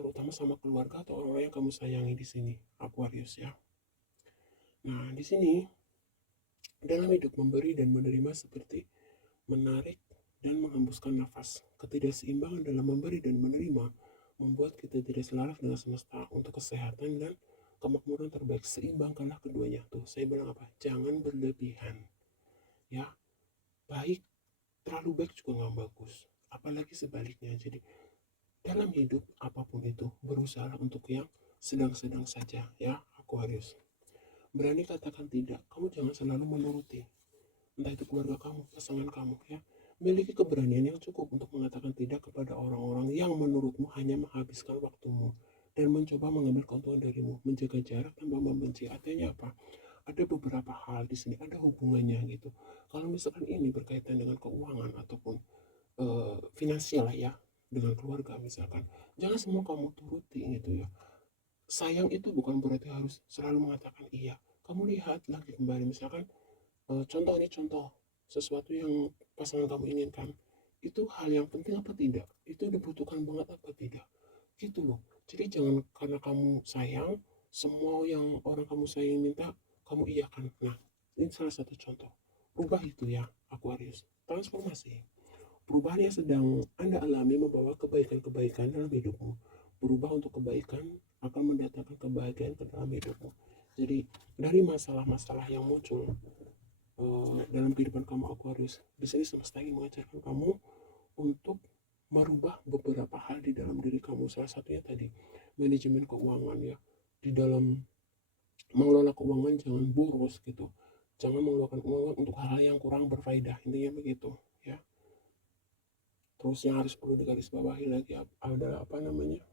terutama sama keluarga atau orang yang kamu sayangi di sini, Aquarius, ya. Nah, di sini dalam hidup memberi dan menerima seperti menarik dan menghembuskan nafas. Ketidakseimbangan dalam memberi dan menerima membuat kita tidak selaras dengan semesta untuk kesehatan dan kemakmuran terbaik. Seimbangkanlah keduanya. Tuh, saya bilang apa? Jangan berlebihan. Ya, baik, terlalu baik juga nggak bagus. Apalagi sebaliknya. Jadi, dalam hidup apapun itu, berusaha untuk yang sedang-sedang saja, ya, Aquarius. Berani katakan tidak. Kamu jangan selalu menuruti. Entah itu keluarga kamu, pasangan kamu, ya. Miliki keberanian yang cukup untuk mengatakan tidak kepada orang-orang yang menurutmu hanya menghabiskan waktumu dan mencoba mengambil keuntungan darimu. Menjaga jarak tanpa membenci. Artinya apa? Ada beberapa hal di sini, ada hubungannya gitu. Kalau misalkan ini berkaitan dengan keuangan ataupun finansial ya, dengan keluarga misalkan, jangan semua kamu turuti gitu ya. Sayang itu bukan berarti harus selalu mengatakan iya. Kamu lihat lagi kembali, misalkan contoh ini contoh sesuatu yang pasangan kamu inginkan, itu hal yang penting apa tidak, itu dibutuhkan banget apa tidak, gitu loh. Jadi jangan karena kamu sayang, semua yang orang kamu sayang minta kamu iyakan. Nah, ini salah satu contoh. Rubah itu ya, Aquarius. Transformasi. Perubahan yang sedang Anda alami membawa kebaikan-kebaikan dalam hidupmu. Berubah untuk kebaikan akan mendatangkan kebahagiaan ke dalam hidupmu. Jadi dari masalah-masalah yang muncul dalam kehidupan kamu Aquarius, di sini semesta ingin mengajarkan kamu untuk merubah beberapa hal di dalam diri kamu. Salah satunya tadi manajemen keuangan, ya. Di dalam mengelola keuangan jangan boros gitu. Jangan mengeluarkan uang untuk hal-hal yang kurang berfaedah. Intinya begitu, ya. Terus yang harus perlu digarisbawahi lagi adalah apa namanya?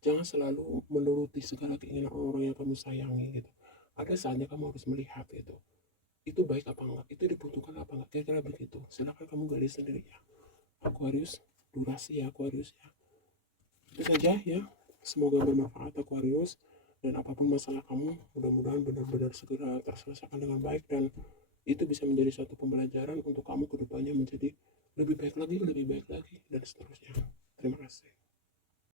Jangan selalu menuruti segala keinginan orang yang kamu sayangi gitu. Ada saatnya kamu harus melihat itu baik apa enggak, itu dibutuhkan apa enggak, kira-kira begitu. Silahkan kamu gali sendiri ya, Aquarius. Durasi ya, Aquarius, ya. Itu saja ya, semoga bermanfaat Aquarius. Dan apapun masalah kamu, mudah-mudahan benar-benar segera terselesaikan dengan baik, dan itu bisa menjadi suatu pembelajaran untuk kamu ke depannya menjadi lebih baik lagi, dan seterusnya. Terima kasih.